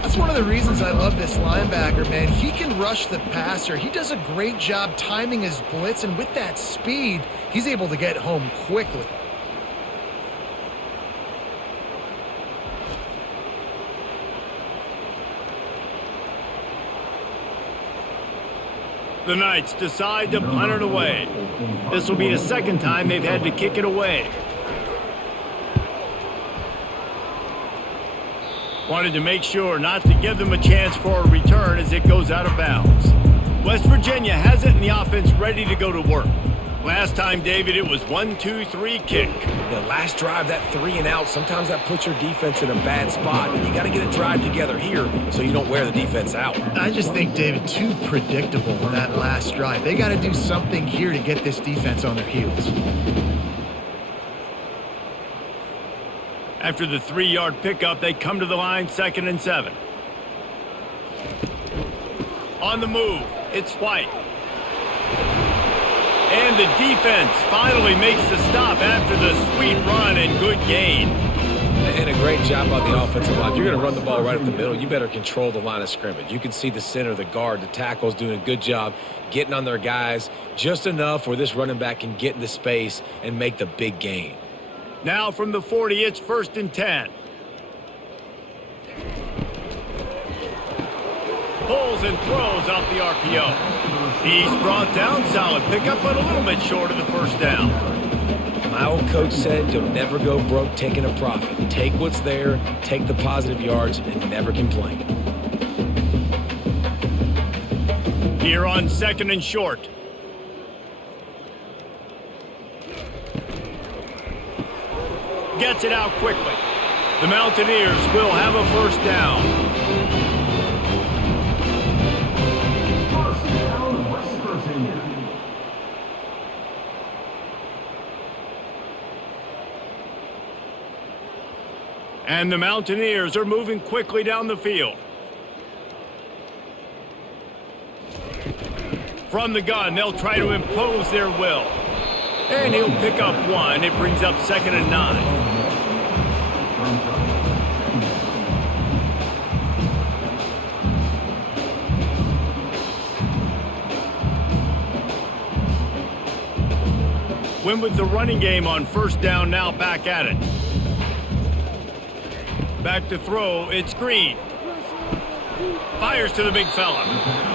That's one of the reasons I love this linebacker, man. He can rush the passer. He does a great job timing his blitz, and with that speed, he's able to get home quickly. The Knights decide to punt it away. This will be the 2nd time they've had to kick it away. Wanted to make sure not to give them a chance for a return as it goes out of bounds. West Virginia has it, and the offense ready to go to work. Last time, David, it was 1-2-3 kick. The last drive, that 3 and out, sometimes that puts your defense in a bad spot. And you got to get a drive together here so you don't wear the defense out. I just think, David, too predictable that last drive. They got to do something here to get this defense on their heels. After the 3-yard pickup, they come to the line, 2nd and 7. On the move, it's White. And the defense finally makes the stop after the sweet run and good gain. And a great job by the offensive line. If you're going to run the ball right up the middle, you better control the line of scrimmage. You can see the center, the guard, the tackles doing a good job getting on their guys just enough where this running back can get into space and make the big gain. Now from the 40, it's 1st and 10. Pulls and throws off the RPO. He's brought down, solid pickup, but a little bit short of the 1st down. My old coach said you'll never go broke taking a profit. Take what's there, take the positive yards, and never complain. Here on 2nd and short. Gets it out quickly. The Mountaineers will have a 1st down. 1st down, West Virginia. And the Mountaineers are moving quickly down the field. From the gun, they'll try to impose their will. And he'll pick up 1. It brings up 2nd and 9. Win with the running game on 1st down, now back at it. Back to throw, it's Green. Fires to the big fella.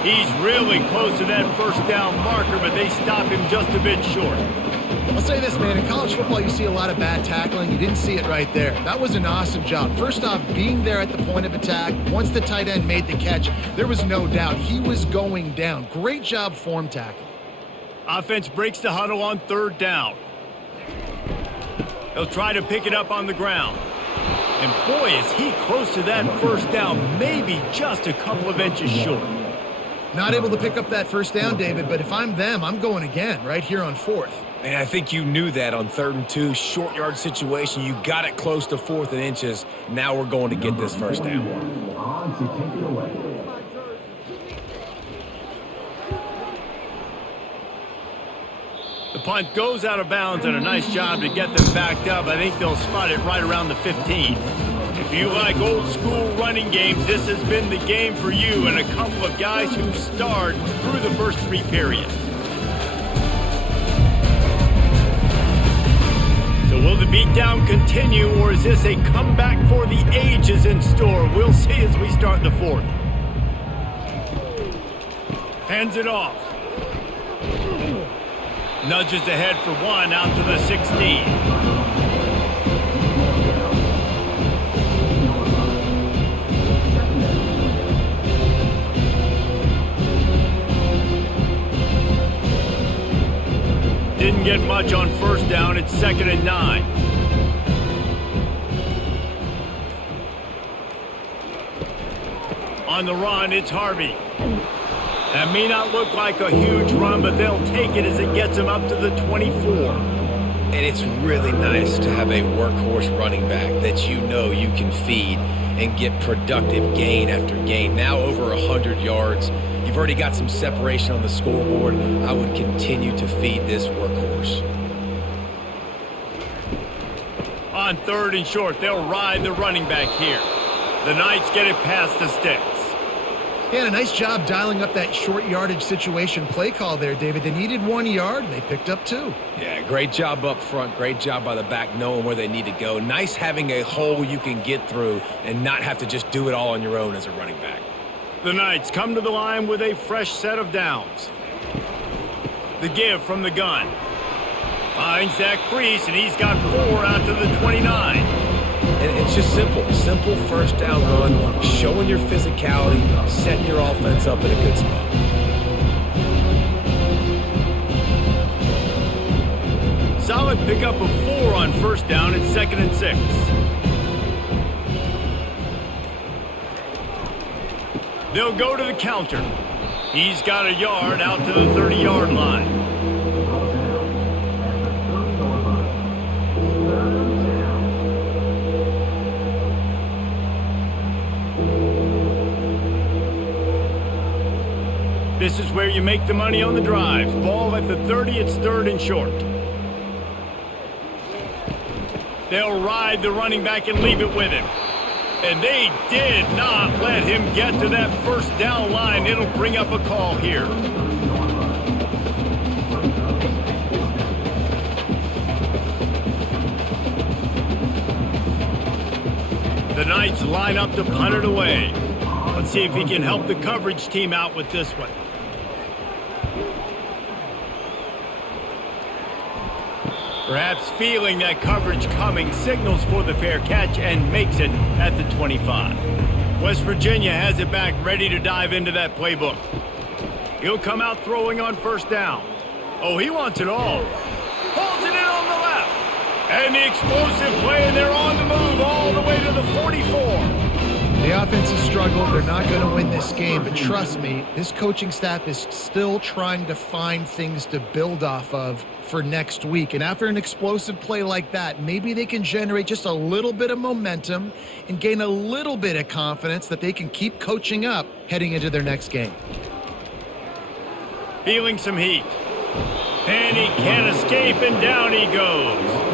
He's really close to that first down marker, but they stop him just a bit short. I'll say this, man. In college football, you see a lot of bad tackling. You didn't see it right there. That was an awesome job. First off, being there at the point of attack. Once the tight end made the catch, there was no doubt he was going down. Great job form tackle. Offense breaks the huddle on third down. He'll try to pick it up on the ground. And boy, is he close to that first down, maybe just a couple of inches short. Not able to pick up that first down, David, but if I'm them, I'm going again right here on fourth. And I think you knew that on 3rd and 2, short yard situation. You got it close to 4th and inches. Now we're going to get this first down. On to take it away. The punt goes out of bounds, and a nice job to get them backed up. I think they'll spot it right around the 15. If you like old school running games, this has been the game for you and a couple of guys who've starred through the first 3 periods. So will the beatdown continue, or is this a comeback for the ages in store? We'll see as we start the 4th. Hands it off. Nudges ahead for 1 out to the 16. Didn't get much on first down. It's 2nd and 9. On the run, it's Harvey. That may not look like a huge run, but they'll take it as it gets them up to the 24. And it's really nice to have a workhorse running back that you know you can feed and get productive gain after gain. Now over 100 yards. You've already got some separation on the scoreboard. I would continue to feed this workhorse. On 3rd and short, they'll ride the running back here. The Knights get it past the sticks. Yeah, and a nice job dialing up that short yardage situation play call there, David. They needed 1 yard, and they picked up 2. Yeah, great job up front. Great job by the back knowing where they need to go. Nice having a hole you can get through and not have to just do it all on your own as a running back. The Knights come to the line with a fresh set of downs. The give from the gun. Finds that crease, and he's got 4 out to the 29. And it's just simple first down run, showing your physicality, setting your offense up in a good spot. Solid pickup of 4 on first down. It's 2nd and 6. They'll go to the counter. He's got a yard out to the 30-yard line. This is where you make the money on the drive. Ball at the 30, it's 3rd and short. They'll ride the running back and leave it with him. And they did not let him get to that first down line. It'll bring up a call here. The Knights line up to punt it away. Let's see if he can help the coverage team out with this one. Perhaps feeling that coverage coming, signals for the fair catch and makes it at the 25. West Virginia has it back, ready to dive into that playbook. He'll come out throwing on first down. Oh, he wants it all. Pulls it in on the left. And the explosive play, and they're on the move all the way to the 44. The offense has struggled. They're not going to win this game, but trust me, this coaching staff is still trying to find things to build off of for next week. And after an explosive play like that, maybe they can generate just a little bit of momentum and gain a little bit of confidence that they can keep coaching up heading into their next game. Feeling some heat. And he can't escape, and down he goes.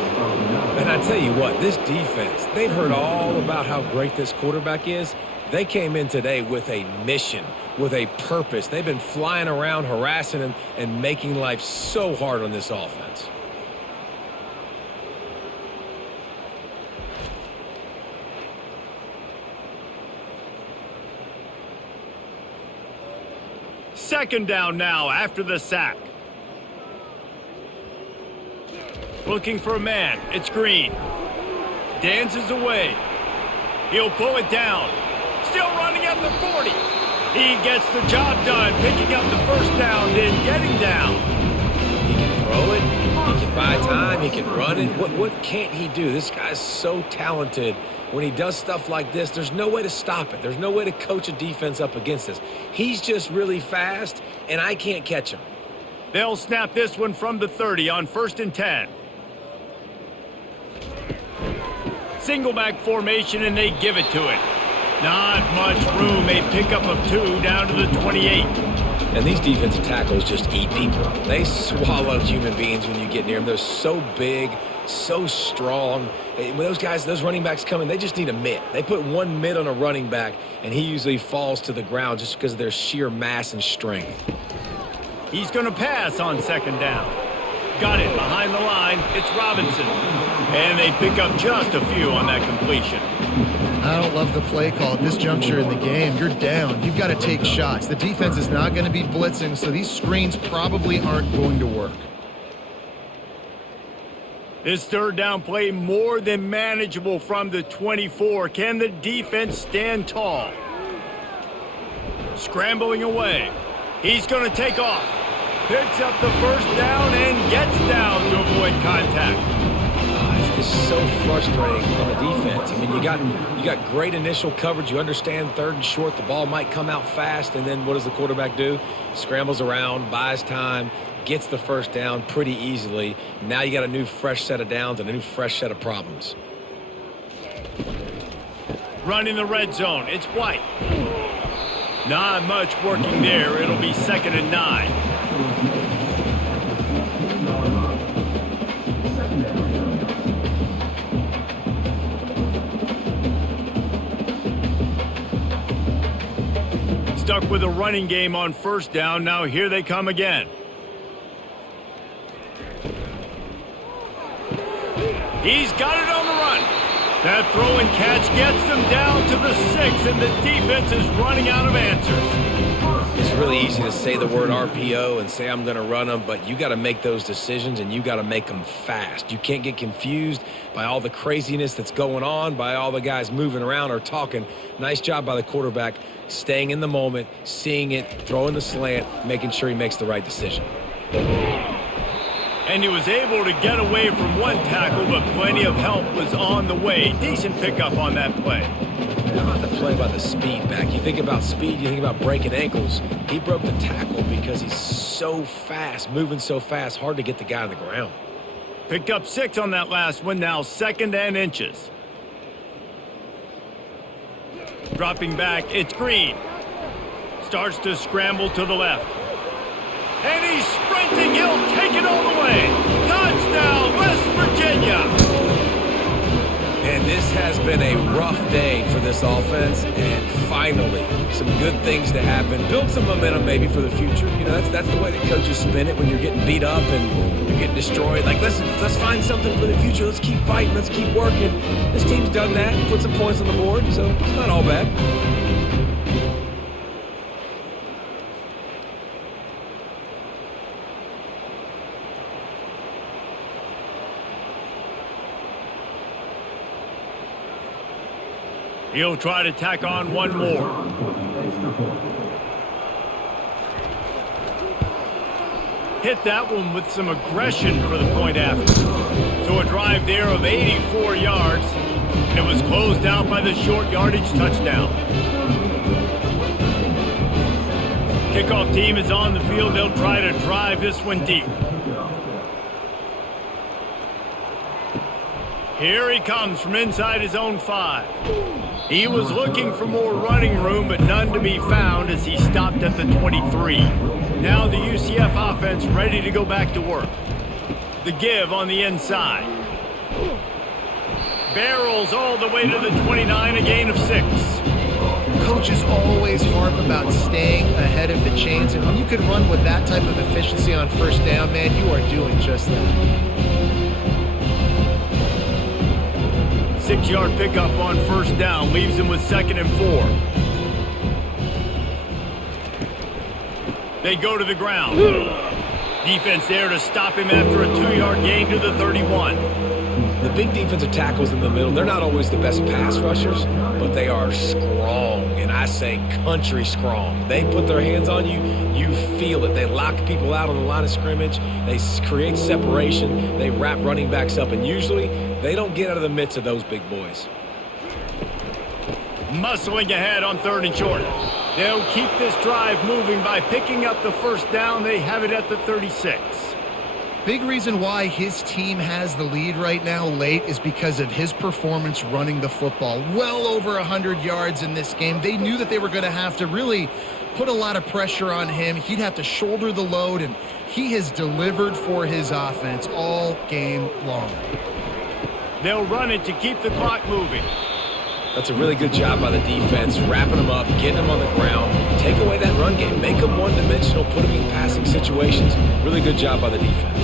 And I tell you what, this defense, they've heard all about how great this quarterback is. They came in today with a mission, with a purpose. They've been flying around, harassing him, and making life so hard on this offense. Second down now after the sack. Looking for a man. It's Green. Dances away. He'll pull it down. Still running at the 40. He gets the job done, picking up the first down, then getting down. He can throw it. He can buy time. He can run it. What can't he do? This guy's so talented. When he does stuff like this, there's no way to stop it. There's no way to coach a defense up against this. He's just really fast, and I can't catch him. They'll snap this one from the 30 on 1st and 10. Single back formation, and they give it to it. Not much room. A pickup of 2 down to the 28. And these defensive tackles just eat people. They swallow human beings when you get near them. They're so big, so strong. When those guys, those running backs come in, they just need a mitt. They put one mitt on a running back, and he usually falls to the ground just because of their sheer mass and strength. He's going to pass on 2nd down. Got it behind the line. It's Robinson. And they pick up just a few on that completion. I don't love the play call at this juncture in the game. You're down. You've got to take shots. The defense is not going to be blitzing, so these screens probably aren't going to work. This 3rd down play more than manageable from the 24. Can the defense stand tall? Scrambling away. He's going to take off. Picks up the 1st down and gets down to avoid contact. It's so frustrating on the defense. I mean, you got great initial coverage. You understand 3rd and short. The ball might come out fast, and then what does the quarterback do? Scrambles around, buys time, gets the 1st down pretty easily. Now you got a new fresh set of downs and a new fresh set of problems. Running the red zone. It's White. Not much working there. It'll be 2nd and 9. Stuck with a running game on 1st down. Now here they come again. He's got it on the run. That throw and catch gets them down to the 6, and the defense is running out of answers. It's really easy to say the word RPO and say I'm going to run them, but you got to make those decisions, and you got to make them fast. You can't get confused by all the craziness that's going on, by all the guys moving around or talking. Nice job by the quarterback, staying in the moment, seeing it, throwing the slant, making sure he makes the right decision. And he was able to get away from one tackle, but plenty of help was on the way. Decent pickup on that play. How about the play by the speed back? You think about speed, you think about breaking ankles. He broke the tackle because he's so fast, moving so fast, hard to get the guy on the ground. Picked up 6 on that last one, now 2nd and inches. Dropping back, it's Green. Starts to scramble to the left. And he's sprinting. He'll take it all the way. Touchdown, West Virginia. And this has been a rough day for this offense. And finally, some good things to happen. Build some momentum maybe for the future. You know, that's the way that coaches spin it when you're getting beat up and you're getting destroyed. Like, let's find something for the future. Let's keep fighting. Let's keep working. This team's done that. Put some points on the board. So it's not all bad. He'll try to tack on one more. Hit that one with some aggression for the point after. So a drive there of 84 yards. And it was closed out by the short yardage touchdown. Kickoff team is on the field. They'll try to drive this one deep. Here he comes from inside his own 5. He was looking for more running room, but none to be found as he stopped at the 23. Now the UCF offense ready to go back to work. The give on the inside. Barrels all the way to the 29, a gain of 6. Coaches always harp about staying ahead of the chains, and when you can run with that type of efficiency on 1st down, man, you are doing just that. 6-yard pickup on 1st down leaves him with 2nd and 4. They go to the ground. Defense there to stop him after a 2-yard gain to the 31. The big defensive tackles in the middle, they're not always the best pass rushers, but they are strong, and I say country strong. They put their hands on you, you feel it. They lock people out on the line of scrimmage. They create separation. They wrap running backs up, and usually they don't get out of the midst of those big boys. Muscling ahead on 3rd and short. They'll keep this drive moving by picking up the first down. They have it at the 36. Big reason why his team has the lead right now late is because of his performance running the football. Well over 100 yards in this game. They knew that they were going to have to really put a lot of pressure on him. He'd have to shoulder the load, and he has delivered for his offense all game long. They'll run it to keep the clock moving. That's a really good job by the defense, wrapping them up, getting them on the ground, take away that run game, make them one-dimensional, put them in passing situations. Really good job by the defense.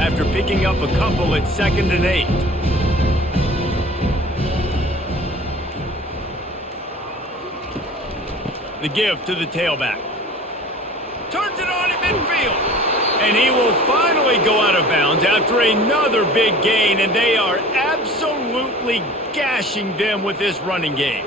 After picking up a couple, it's 2nd and 8. The give to the tailback. Turns it on in midfield. And he will finally go out of bounds after another big gain, and they are absolutely gashing them with this running game.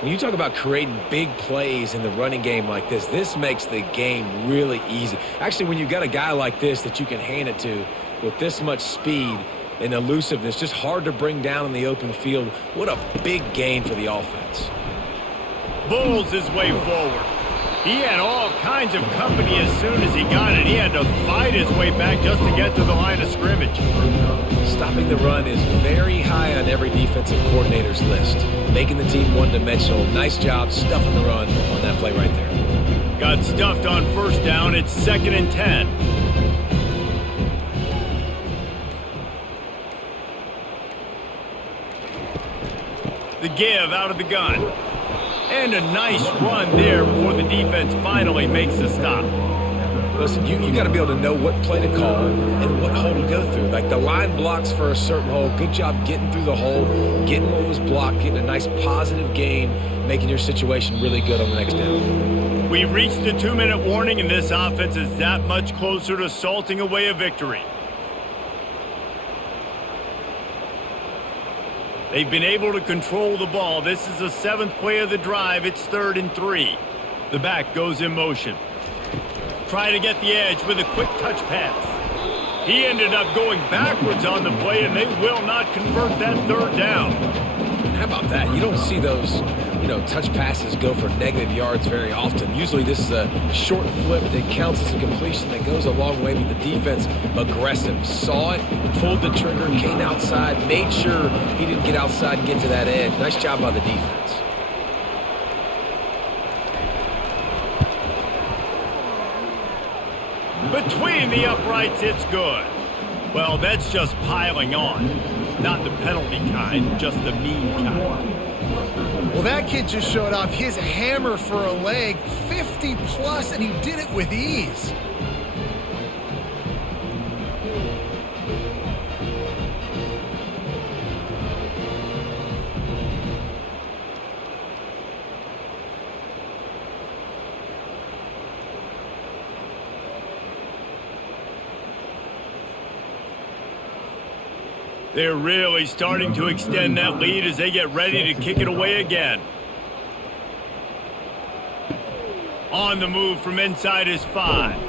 When you talk about creating big plays in the running game like this makes the game really easy. Actually, when you've got a guy like this that you can hand it to with this much speed and elusiveness, just hard to bring down in the open field, what a big gain for the offense. Bulls his way forward. He had all kinds of company as soon as he got it. He had to fight his way back just to get to the line of scrimmage. Stopping the run is very high on every defensive coordinator's list. Making the team one-dimensional. Nice job stuffing the run on that play right there. Got stuffed on 1st down. It's 2nd and 10. The give out of the gun. And a nice run there before the defense finally makes a stop. Listen, you got to be able to know what play to call and what hole to go through. Like the line blocks for a certain hole. Good job getting through the hole, getting what was blocked, getting a nice positive gain, making your situation really good on the next down. We reached the 2-minute warning, and this offense is that much closer to salting away a victory. They've been able to control the ball. This is the 7th play of the drive. It's 3rd and 3. The back goes in motion. Try to get the edge with a quick touch pass. He ended up going backwards on the play, and they will not convert that 3rd down. How about that? You don't see those, touch passes go for negative yards very often. Usually this is a short flip that counts as a completion that goes a long way, but the defense aggressive. Saw it, pulled the trigger, came outside, made sure he didn't get outside and get to that edge. Nice job by the defense. Between the uprights, it's good. Well, that's just piling on. Not the penalty kind, just the mean kind. Well, that kid just showed off his hammer for a leg, 50 plus, and he did it with ease. They're really starting to extend that lead as they get ready to kick it away again. On the move from inside his 5.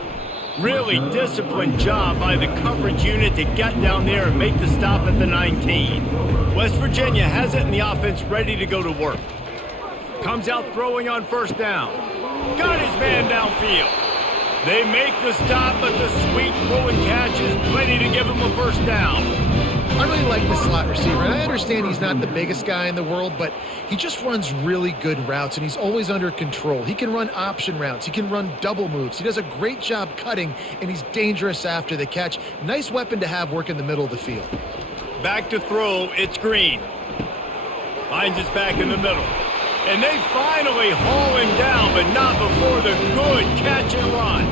Really disciplined job by the coverage unit to get down there and make the stop at the 19. West Virginia has it in the offense ready to go to work. Comes out throwing on 1st down. Got his man downfield. They make the stop, but the sweet throw and catch is plenty to give him a 1st down. I really like the slot receiver, and I understand he's not the biggest guy in the world, but he just runs really good routes, and he's always under control. He can run option routes. He can run double moves. He does a great job cutting, and he's dangerous after the catch. Nice weapon to have work in the middle of the field. Back to throw, it's Green. Finds his back in the middle. And they finally haul him down, but not before the good catch and run.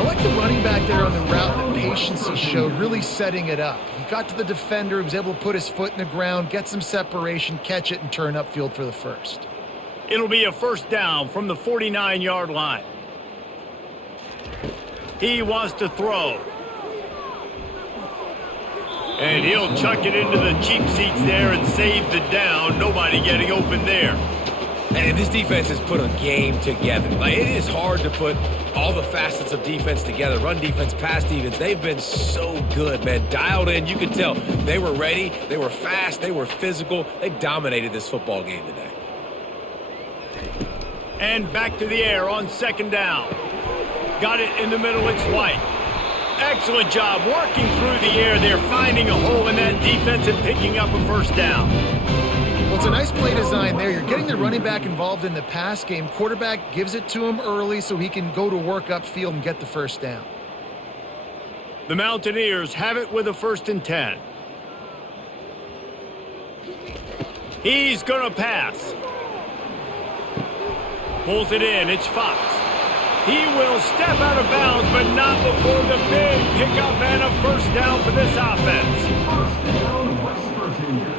I like the running back there on the route, the patience he showed, really setting it up. He got to the defender, he was able to put his foot in the ground, get some separation, catch it, and turn upfield for the first. It'll be a first down from the 49-yard line. He wants to throw. And he'll chuck it into the cheap seats there and save the down. Nobody getting open there. And this defense has put a game together. Like, it is hard to put all the facets of defense together. Run defense, pass defense. They've been so good, man. Dialed in. You can tell they were ready. They were fast. They were physical. They dominated this football game today. And back to the air on second down. Got it in the middle. It's White. Excellent job working through the air. They're finding a hole in that defense and picking up a first down. Well, it's a nice play design there. You're getting the running back involved in the pass game. Quarterback gives it to him early so he can go to work upfield and get the first down. The Mountaineers have it with a 1st and 10. He's going to pass. Pulls it in. It's Fox. He will step out of bounds, but not before the big pickup and a first down for this offense. First down, West Virginia.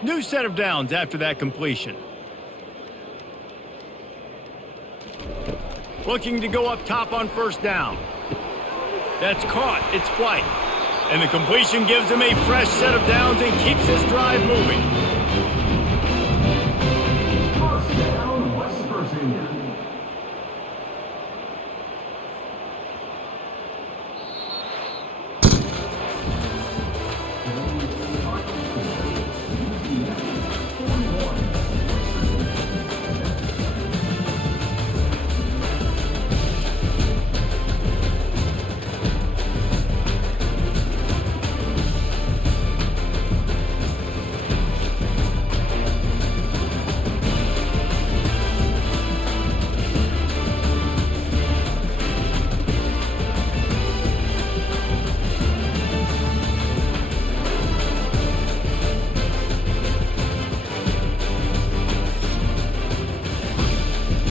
New set of downs after that completion. Looking to go up top on first down. That's caught. It's White. And the completion gives him a fresh set of downs and keeps this drive moving.